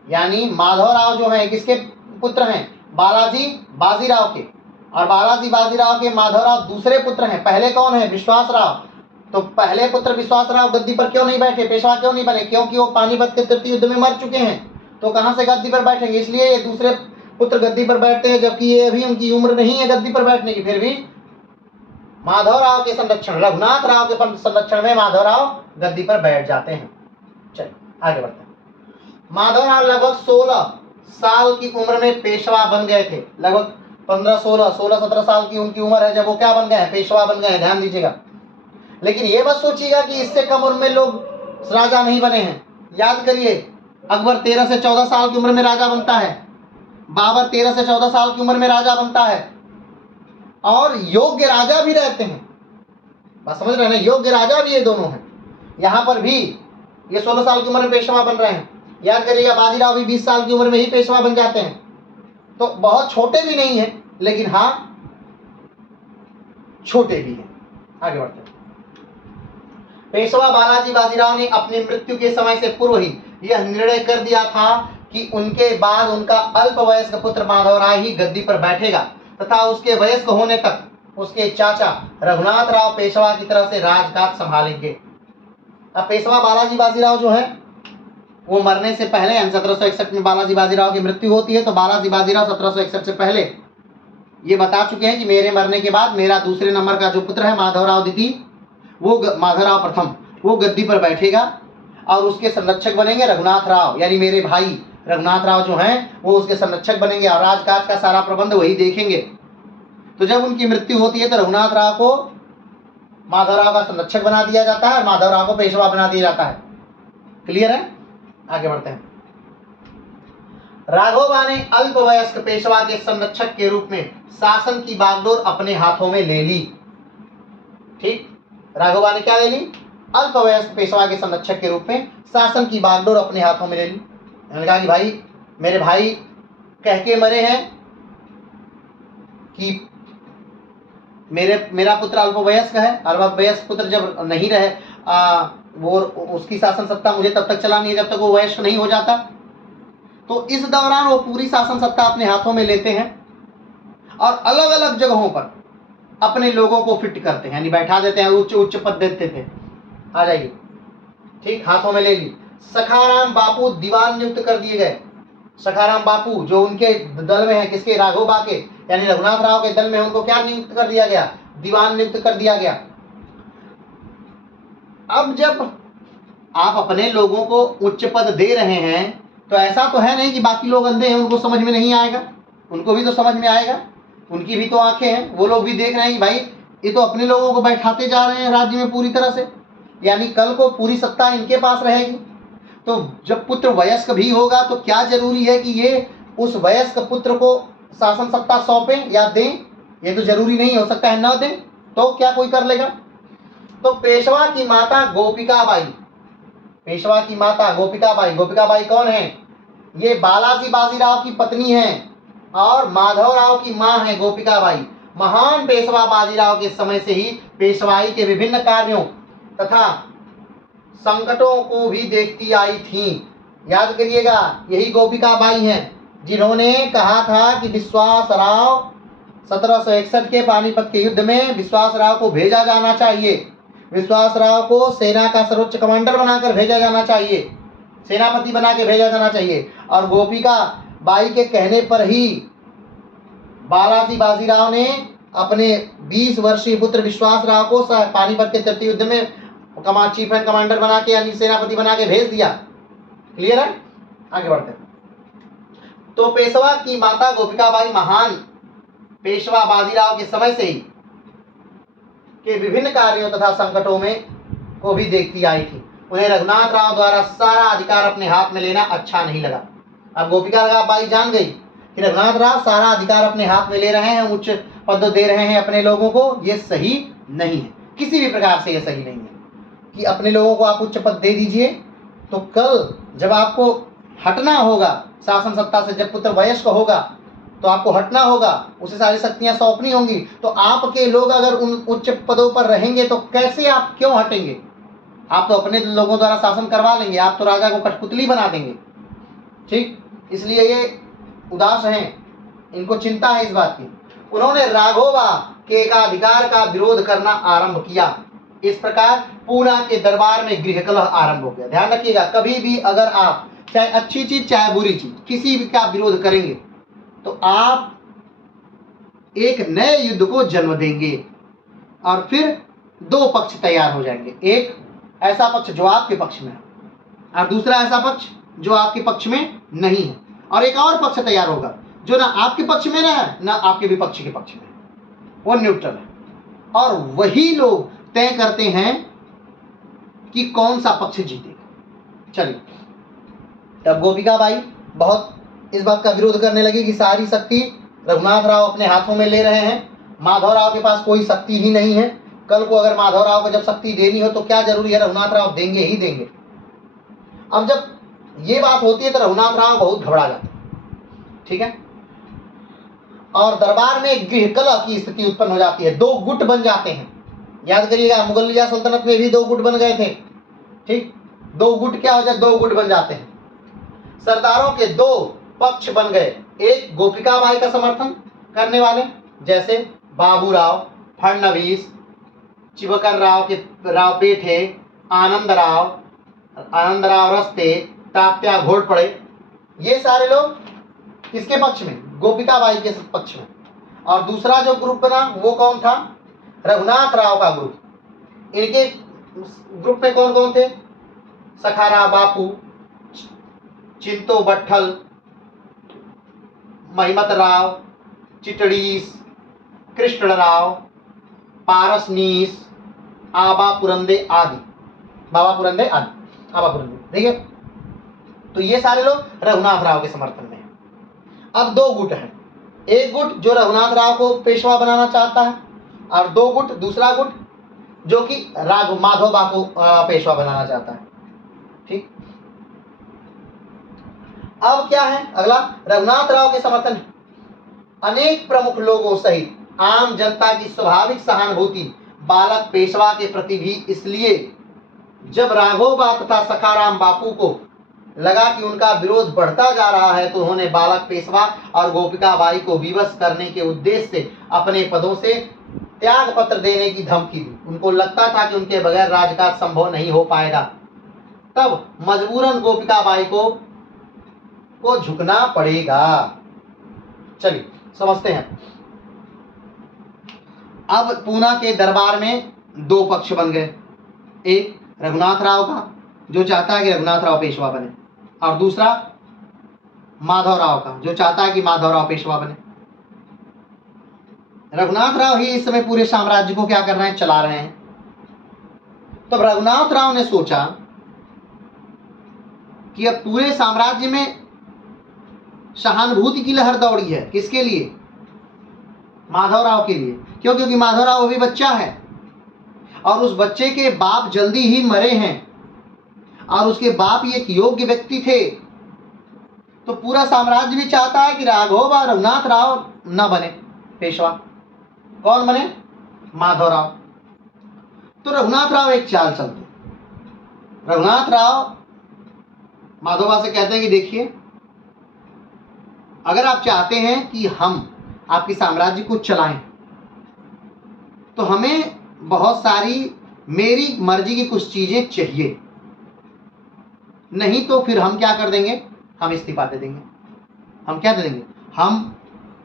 यानी माधवराव जो है किसके पुत्र हैं? बालाजी बाजीराव के। और बालाजी बाजीराव के माधवराव दूसरे पुत्र हैं। पहले कौन है? विश्वासराव। तो पहले पुत्र विश्वासराव गद्दी पर क्यों नहीं बैठे? पेशवा क्यों नहीं बने? क्योंकि वो पानीपत के तृतीय युद्ध में मर चुके हैं, तो कहां से गद्दी पर बैठेंगे? इसलिए ये दूसरे पुत्र गद्दी पर बैठते हैं, जबकि ये अभी उनकी उम्र नहीं है गद्दी पर बैठने की। फिर भी माधवराव के संरक्षण, रघुनाथ राव के संरक्षण में माधवराव गद्दी पर बैठ जाते हैं। चलिए आगे बढ़ते हैं। माधवराव लगभग 16 साल की उम्र में पेशवा बन गए थे। लगभग 16-17 साल की उनकी उम्र है जब वो क्या बन गए हैं? पेशवा बन गए हैं। ध्यान दीजिएगा। लेकिन ये मत सोचिएगा कि इससे कम उम्र में लोग राजा नहीं बने हैं। याद करिए, अकबर 13 से 14 साल की उम्र में राजा बनता है, बाबर 13 से 14 साल की उम्र में राजा बनता है, और योग्य राजा भी रहते हैं। बात समझ रहे हैं ना? योग्य राजा भी ये दोनों हैं। यहाँ पर भी ये 16 साल की उम्र में पेशवा बन रहे हैं। याद करिएगा, बाजीराव भी 20 साल की उम्र में ही पेशवा बन जाते हैं। तो बहुत छोटे भी नहीं है, लेकिन हाँ छोटे भी हैं। आगे बढ़ते हैं। पेशवा बालाजी बाजीराव ने अपनी मृत्यु के समय से पूर्व ही यह निर्णय कर दिया था कि उनके बाद उनका अल्पवयस्क पुत्र माधवराव ही गद्दी पर बैठेगा। तथा उसके वयस्क होने तक उसके चाचा रघुनाथ राव पेशवा की तरह से राजकाज संभालेंगे। अब पेशवा बालाजी बाजीराव जो है वो मरने से पहले 1761 में बालाजी बाजीराव की मृत्यु होती है, तो बालाजी बाजीराव 1761 से पहले ये बता चुके हैं कि मेरे मरने के बाद मेरा दूसरे नंबर का जो पुत्र है माधवराव द्वितीय, वो माधवराव प्रथम, वो गद्दी पर बैठेगा और उसके संरक्षक बनेंगे रघुनाथ राव, यानी मेरे भाई रघुनाथ राव जो हैं वो उसके संरक्षक बनेंगे और राजकाज का सारा प्रबंध वही देखेंगे। तो जब उनकी मृत्यु होती है तो रघुनाथ राव को माधवराव का संरक्षक बना दिया जाता है और माधवराव को पेशवा बना दिया जाता है। क्लियर है? आगे बढ़ते हैं। राघोबा ने अल्पवयस्क पेशवा के संरक्षक के रूप में शासन की बागडोर अपने हाथों में ले ली। ठीक, राघोबा ने क्या ले ली? अल्पवयस्क पेशवा के संरक्षक के रूप में शासन की बागडोर अपने हाथों में ले ली। उन्होंने कहा कि भाई मेरे भाई कह के मरे हैं कि मेरा पुत्र अल्पवयस्क है, अल्पवयस्क पुत्र जब नहीं रहे वो उसकी शासन सत्ता मुझे तब तक चलानी है जब तक वो वयस्क नहीं हो जाता। तो इस दौरान वो पूरी शासन सत्ता अपने हाथों में लेते हैं और अलग अलग जगहों पर अपने लोगों को फिट करते हैं, यानी बैठा देते हैं, उच्च उच्च पद देते थे। आ जाइए, ठीक, हाथों में ले ली। सखाराम बापू दीवान नियुक्त कर दिए गए। सखाराम बापू जो उनके दल में है, किसके? राघोबा के, यानी रघुनाथ राव के दल में, उनको क्या नियुक्त कर दिया गया? दीवान नियुक्त कर दिया गया। अब जब आप अपने लोगों को उच्च पद दे रहे हैं तो ऐसा तो है नहीं कि बाकी लोग अंधे हैं, उनको समझ में नहीं आएगा, उनको भी तो समझ में आएगा, उनकी भी तो आंखें हैं, वो लोग भी देख रहे हैं कि भाई ये तो अपने लोगों को बैठाते जा रहे हैं राज्य में पूरी तरह से, यानी कल को पूरी सत्ता इनके पास रहेगी। तो जब पुत्र वयस्क भी होगा तो क्या जरूरी है कि ये उस वयस्क पुत्र को शासन सत्ता सौंपें या दें? ये तो जरूरी नहीं, हो सकता है न दें, तो क्या कोई कर लेगा? तो पेशवा की माता गोपिकाबाई, पेशवा की माता गोपिकाबाई, गोपिकाबाई कौन है? ये बालाजी बाजीराव की पत्नी है और माधवराव की मां है गोपिकाबाई। महान पेशवा बाजीराव के समय से ही पेशवाई के विभिन्न कार्यों तथा संकटों को भी देखती आई थी। याद करिएगा, यही गोपिकाबाई हैं जिन्होंने कहा था कि विश्वासराव 1761 के पानीपत के युद्ध में विश्वासराव को भेजा जाना चाहिए, विश्वासराव को सेना का सर्वोच्च कमांडर बनाकर भेजा जाना चाहिए, सेनापति बना के भेजा जाना चाहिए। और गोपिका बाई के कहने पर ही बालाजी बाजीराव ने अपने 20 वर्षीय पुत्र विश्वासराव को पानीपत के तृतीय युद्ध में चीफ एंड कमांडर बना के, यानी सेनापति बना के भेज दिया। क्लियर है? आगे बढ़ते हैं। तो पेशवा की माता गोपिकाबाई महान पेशवा बाजीराव के समय से ही के विभिन्न कार्यों तथा संकटों में को भी देखती आई थी। उन्हें रघुनाथ राव द्वारा सारा अधिकार अपने हाथ में लेना अच्छा नहीं लगा। अब गोपिकाबाई जान गई कि रघुनाथ राव सारा अधिकार अपने हाथ में ले रहे हैं, उच्च पद दे रहे हैं अपने लोगों को, ये सही नहीं है, किसी भी प्रकार से ये सही नहीं है कि अपने लोगों को आप उच्च पद दे दीजिए, तो कल जब आपको हटना होगा शासन सत्ता से, जब पुत्र वयस्क होगा तो आपको हटना होगा, उसे सारी शक्तियां सौंपनी होंगी, तो आपके लोग अगर उन उच्च पदों पर रहेंगे तो कैसे, आप क्यों हटेंगे? आप तो अपने लोगों द्वारा शासन करवा लेंगे, आप तो राजा को कठपुतली बना देंगे। ठीक, इसलिए ये उदास हैं, इनको चिंता है इस बात की। उन्होंने राघोबा के एकाधिकार का विरोध करना आरंभ किया। इस प्रकार पूना के दरबार में गृह कलह आरंभ हो गया। ध्यान रखिएगा, कभी भी अगर आप चाहे अच्छी चीज चाहे बुरी चीज किसी भी का विरोध करेंगे तो आप एक नए युद्ध को जन्म देंगे और फिर दो पक्ष तैयार हो जाएंगे, एक ऐसा पक्ष जो आपके पक्ष में है और दूसरा ऐसा पक्ष जो आपके पक्ष में नहीं है, और एक और पक्ष तैयार होगा जो ना आपके पक्ष में है ना आपके विपक्ष के पक्ष में, वो न्यूट्रल है, और वही लोग तय करते हैं कि कौन सा पक्ष जीतेगा। चलिए, तब गोपिकाबाई बहुत इस बात का विरोध करने लगी कि सारी शक्ति रघुनाथ राव अपने हाथों में ले रहे हैं, माधवराव के पास कोई शक्ति ही नहीं है, कल को अगर माधवराव को जब शक्ति देनी हो तो क्या जरूरी है, रघुनाथ राव देंगे ही देंगे। अब जब ये बात होती है तो रघुनाथ राव बहुत घबरा जाते हैं। ठीक है, और दरबार में गृह कलह की स्थिति उत्पन्न हो जाती है, दो गुट बन जाते हैं। याद करिएगा, मुगलिया सल्तनत में भी दो गुट बन गए थे। ठीक, दो गुट क्या हो जाए, दो गुट बन जाते हैं, सरदारों के दो पक्ष बन गए, एक गोपिकाबाई का समर्थन करने वाले जैसे बाबूराव, फडणवीस, चिवकर राव पेठे, आनंदराव रस्ते, तात्या घोरपड़े, ये सारे लोग किसके पक्ष में? गोपिकाबाई के पक्ष में। और दूसरा जो ग्रुप बना वो कौन था? रघुनाथ राव का ग्रुप। इनके ग्रुप में कौन कौन थे? सखाराम बापू, चिंतो बट्ठल, महिमत राव, चिटड़ीस, कृष्णराव, पारसनीस, आबा पुरंदे आदि। ठीक है। तो ये सारे लोग रघुनाथ राव के समर्थन में हैं। अब दो गुट हैं, एक गुट जो रघुनाथ राव को पेशवा बनाना चाहता है और दो गुट, दूसरा गुट जो कि माधोबा को पेशवा बनाना चाहता है। ठीक। अब क्या है अगला? रघुनाथ राव के समर्थन अनेक प्रमुख लोगों सहित आम जनता की स्वाभाविक सहानुभूति बालक पेशवा के प्रति भी इसलिए जब राघोबा तथा सखाराम बापू को लगा कि उनका विरोध बढ़ता जा रहा है तो उन्होंने बालक पेशवा और गोपिकाबाई को विवश करने के उद्देश्य से अपने पदों से त्याग पत्र देने की धमकी दी। उनको लगता था कि उनके बगैर राजकाज संभव नहीं हो पाएगा। तब मजबूरन गोपिकाबाई को झुकना पड़ेगा। चलिए समझते हैं। अब पूना के दरबार में दो पक्ष बन गए, एक रघुनाथ राव का जो चाहता है कि रघुनाथ राव पेशवा बने, और दूसरा माधवराव का जो चाहता है कि माधवराव पेशवा बने। रघुनाथ राव ही इस समय पूरे साम्राज्य को क्या कर रहे हैं? चला रहे हैं। तब रघुनाथ राव ने सोचा कि अब पूरे साम्राज्य में सहानुभूति की लहर दौड़ी है। किसके लिए? माधवराव के लिए। क्यों? क्योंकि माधवराव अभी बच्चा है और उस बच्चे के बाप जल्दी ही मरे हैं और उसके बाप एक योग्य व्यक्ति थे। तो पूरा साम्राज्य भी चाहता है कि राघोबा रघुनाथ राव न बने पेशवा। कौन बने? माधवराव। तो रघुनाथ राव एक चाल चलते। रघुनाथ राव माधोबा से कहते हैं कि देखिए, अगर आप चाहते हैं कि हम आपके साम्राज्य को चलाएं तो हमें बहुत सारी मेरी मर्जी की कुछ चीजें चाहिए, नहीं तो फिर हम क्या कर देंगे? हम इस्तीफा दे देंगे। हम क्या दे देंगे? हम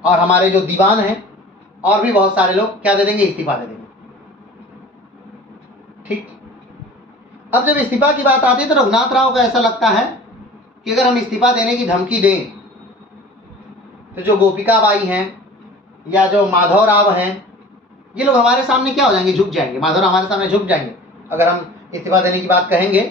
और हमारे जो दीवान हैं और भी बहुत सारे लोग क्या दे देंगे? इस्तीफा दे देंगे। ठीक। अब जब इस्तीफा की बात आती है तो रघुनाथ राव को ऐसा लगता है कि अगर हम इस्तीफा देने की धमकी दें तो जो गोपिकाबाई हैं या जो माधवराव हैं ये लोग हमारे सामने क्या हो जाएंगे? झुक जाएंगे। माधवराव हमारे सामने झुक जाएंगे। अगर हम इस्तीफा देने की बात कहेंगे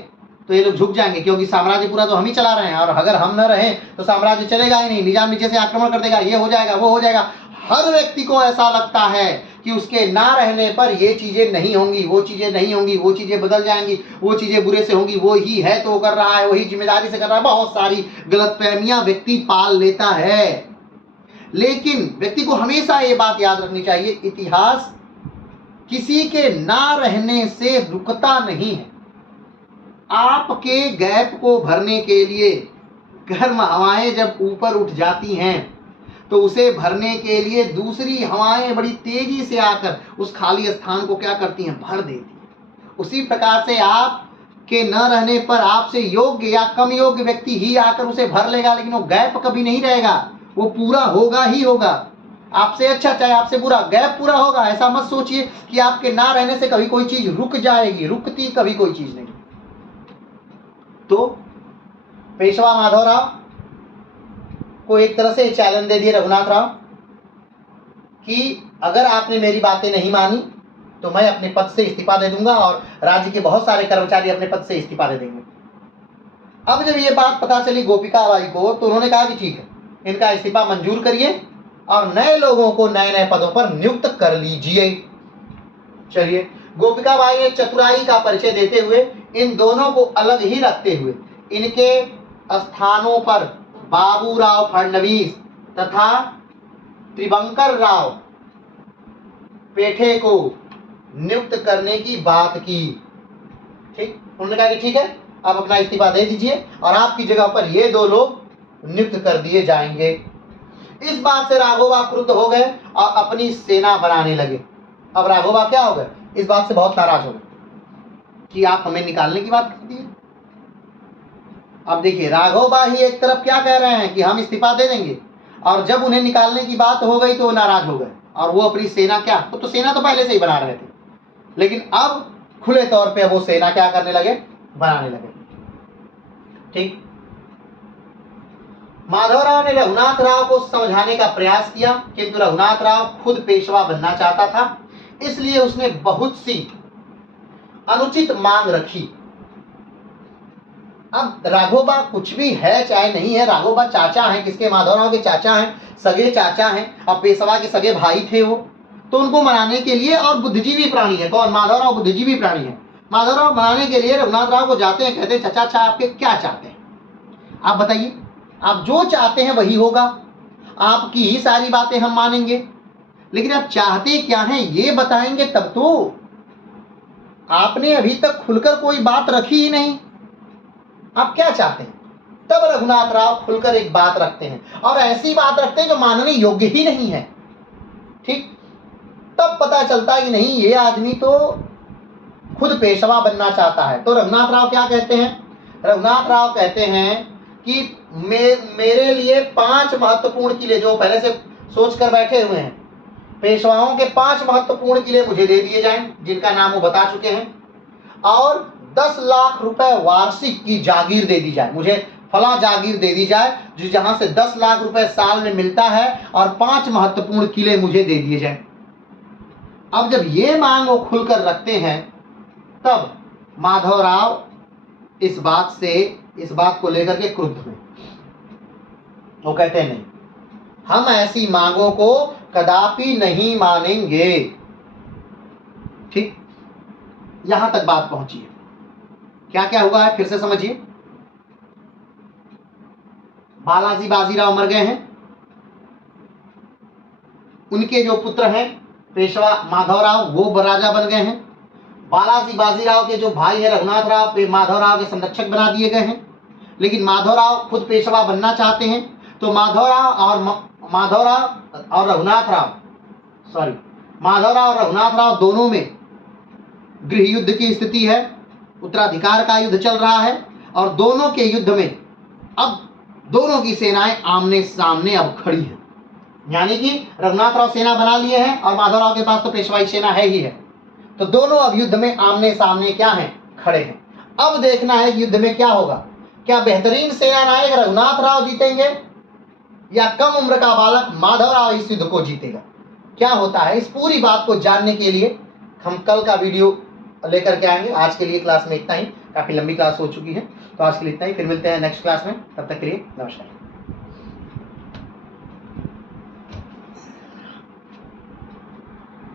तो ये लोग झुक जाएंगे, क्योंकि साम्राज्य पूरा तो हम ही चला रहे हैं और अगर हम न रहें तो साम्राज्य चलेगा ही नहीं। निजाम नीचे से आक्रमण कर देगा, ये हो जाएगा, वो हो जाएगा। हर व्यक्ति को ऐसा लगता है कि उसके ना रहने पर ये चीजें नहीं होंगी, वो चीजें नहीं होंगी, वो चीजें बदल जाएंगी, वो चीजें बुरे से होंगी, वो ही है तो कर रहा है, वही जिम्मेदारी से कर रहा है। बहुत सारी गलतफहमियां व्यक्ति पाल लेता है। लेकिन व्यक्ति को हमेशा ये बात याद रखनी चाहिए, इतिहास किसी के ना रहने से रुकता नहीं है। आपके गैप को भरने के लिए गर्म हवाएं जब ऊपर उठ जाती हैं तो उसे भरने के लिए दूसरी हवाएं बड़ी तेजी से आकर उस खाली स्थान को क्या करती हैं? भर देती हैं। उसी प्रकार से आप के न रहने पर आपसे योग्य या कम योग्य व्यक्ति ही आकर उसे भर लेगा, लेकिन वो गैप कभी नहीं रहेगा, वो पूरा होगा ही होगा। आपसे अच्छा चाहे आपसे बुरा, गैप पूरा होगा। ऐसा मत सोचिए कि आपके ना रहने से कभी कोई चीज रुक जाएगी, रुकती कभी कोई चीज नहीं। तो पेशवा माधवराव को एक तरह से चैलेंज दे दिए रघुनाथ राव कि अगर आपने मेरी बातें नहीं मानी तो मैं अपने पद से इस्तीफा दे दूंगा और राज्य के बहुत सारे कर्मचारी अपने पद से इस्तीफा दे देंगे। अब जब ये बात पता चली गोपिकाबाई को तो उन्होंने कहा कि ठीक है, इनका इस्तीफा मंजूर करिए और नए लोगों को नए नए पदों पर नियुक्त कर लीजिए। चलिए, गोपिकाबाई ने चतुराई का परिचय देते हुए इन दोनों को अलग ही रखते हुए इनके स्थानों पर बाबूराव फडणवीस तथा त्रिभंकर राव पेठे को नियुक्त करने की बात की। ठीक, उन्होंने कहा कि ठीक है, आप अपना इस्तीफा दे दीजिए और आपकी जगह पर ये दो लोग नियुक्त कर दिए जाएंगे। इस बात से राघोबा क्रुद्ध हो गए और अपनी सेना बनाने लगे। अब राघोबा क्या हो गए, इस बात से बहुत नाराज हो गए कि आप हमें निकालने की बात करती है। अब देखिए राघोबा ही एक तरफ क्या कह रहे हैं कि हम इस्तीफा दे देंगे, और जब उन्हें निकालने की बात हो गई तो वो नाराज हो गए और वो अपनी सेना क्या, तो सेना तो पहले से ही बना रहे थे, लेकिन अब खुले तौर पे वो सेना क्या करने लगे, बनाने लगे। ठीक, माधवराव ने रघुनाथ राव को समझाने का प्रयास किया, किंतु रघुनाथ राव खुद पेशवा बनना चाहता था, इसलिए उसने बहुत सी अनुचित मांग रखी। अब राघोबा कुछ भी है चाहे नहीं है, राघोबा चाचा हैं, किसके, माधवराव के चाचा हैं, सगे चाचा हैं, अब पेशवा के सगे भाई थे वो, तो उनको मनाने के लिए, और बुद्धिजीवी प्राणी है, कौन, माधवराव बुद्धिजीवी प्राणी है, माधवराव मनाने के लिए रघुनाथ राव को जाते हैं, कहते हैं चाचा अच्छा आपके क्या चाहते हैं, आप बताइए, आप जो चाहते हैं वही होगा, आपकी ही सारी बातें हम मानेंगे, लेकिन आप चाहते क्या हैं ये बताएंगे तब तो। आपने अभी तक खुलकर कोई बात रखी ही नहीं, आप क्या चाहते हैं। तब रघुनाथ राव खुलकर एक बात रखते हैं, और ऐसी बात रखते हैं जो मानने योग्य ही नहीं है। ठीक, तब पता चलता है कि नहीं ये आदमी तो खुद पेशवा बनना चाहता है। तो रघुनाथ राव क्या कहते हैं, रघुनाथ राव कहते हैं कि मेरे लिए 5 महत्वपूर्ण किले, जो पहले से सोच कर बैठे हुए हैं, पेशवाओं के 5 महत्वपूर्ण किले मुझे दे दिए जाएं, जिनका नाम वो बता चुके हैं, और 10 लाख रुपए वार्षिक की जागीर दे दी जाए, मुझे फला जागीर दे दी जाए जो जहां से 10 लाख रुपए साल में मिलता है, और 5 महत्वपूर्ण किले मुझे दे दिए जाए। अब जब ये मांग वो खुलकर रखते हैं, तब माधवराव इस बात को लेकर के क्रुद्ध हुए। वो कहते हैं नहीं, हम ऐसी मांगों को कदापि नहीं मानेंगे। ठीक, यहां तक बात पहुंची है। क्या क्या हुआ है फिर से समझिए। बालाजी बाजीराव मर गए हैं, उनके जो पुत्र हैं पेशवा माधवराव वो राजा बन गए हैं। बालाजी बाजीराव के जो भाई है रघुनाथ राव माधवराव के संरक्षक बना दिए गए हैं, लेकिन माधवराव खुद पेशवा बनना चाहते हैं। तो माधवराव और रघुनाथ राव दोनों में गृह युद्ध की स्थिति है, उत्तराधिकार का युद्ध चल रहा है, और दोनों के युद्ध में अब दोनों की सेनाएं आमने सामने अब खड़ी हैं। यानी कि रघुनाथ राव सेना बना लिए हैं और माधवराव के पास तो पेशवाई सेना है ही है, तो दोनों अब युद्ध में आमने सामने क्या हैं, खड़े हैं। अब देखना है युद्ध में क्या होगा, क्या बेहतरीन सेना नायक रघुनाथ राव जीतेंगे या कम उम्र का बालक माधवराव इस युद्ध को जीतेगा, क्या होता है। इस पूरी बात को जानने के लिए हम कल का वीडियो लेकर के आएंगे। आज के लिए क्लास में इतना ही, काफी लंबी क्लास हो चुकी है, तो आज के लिए इतना ही, फिर मिलते हैं नेक्स्ट क्लास में, तब तक के लिए नमस्कार।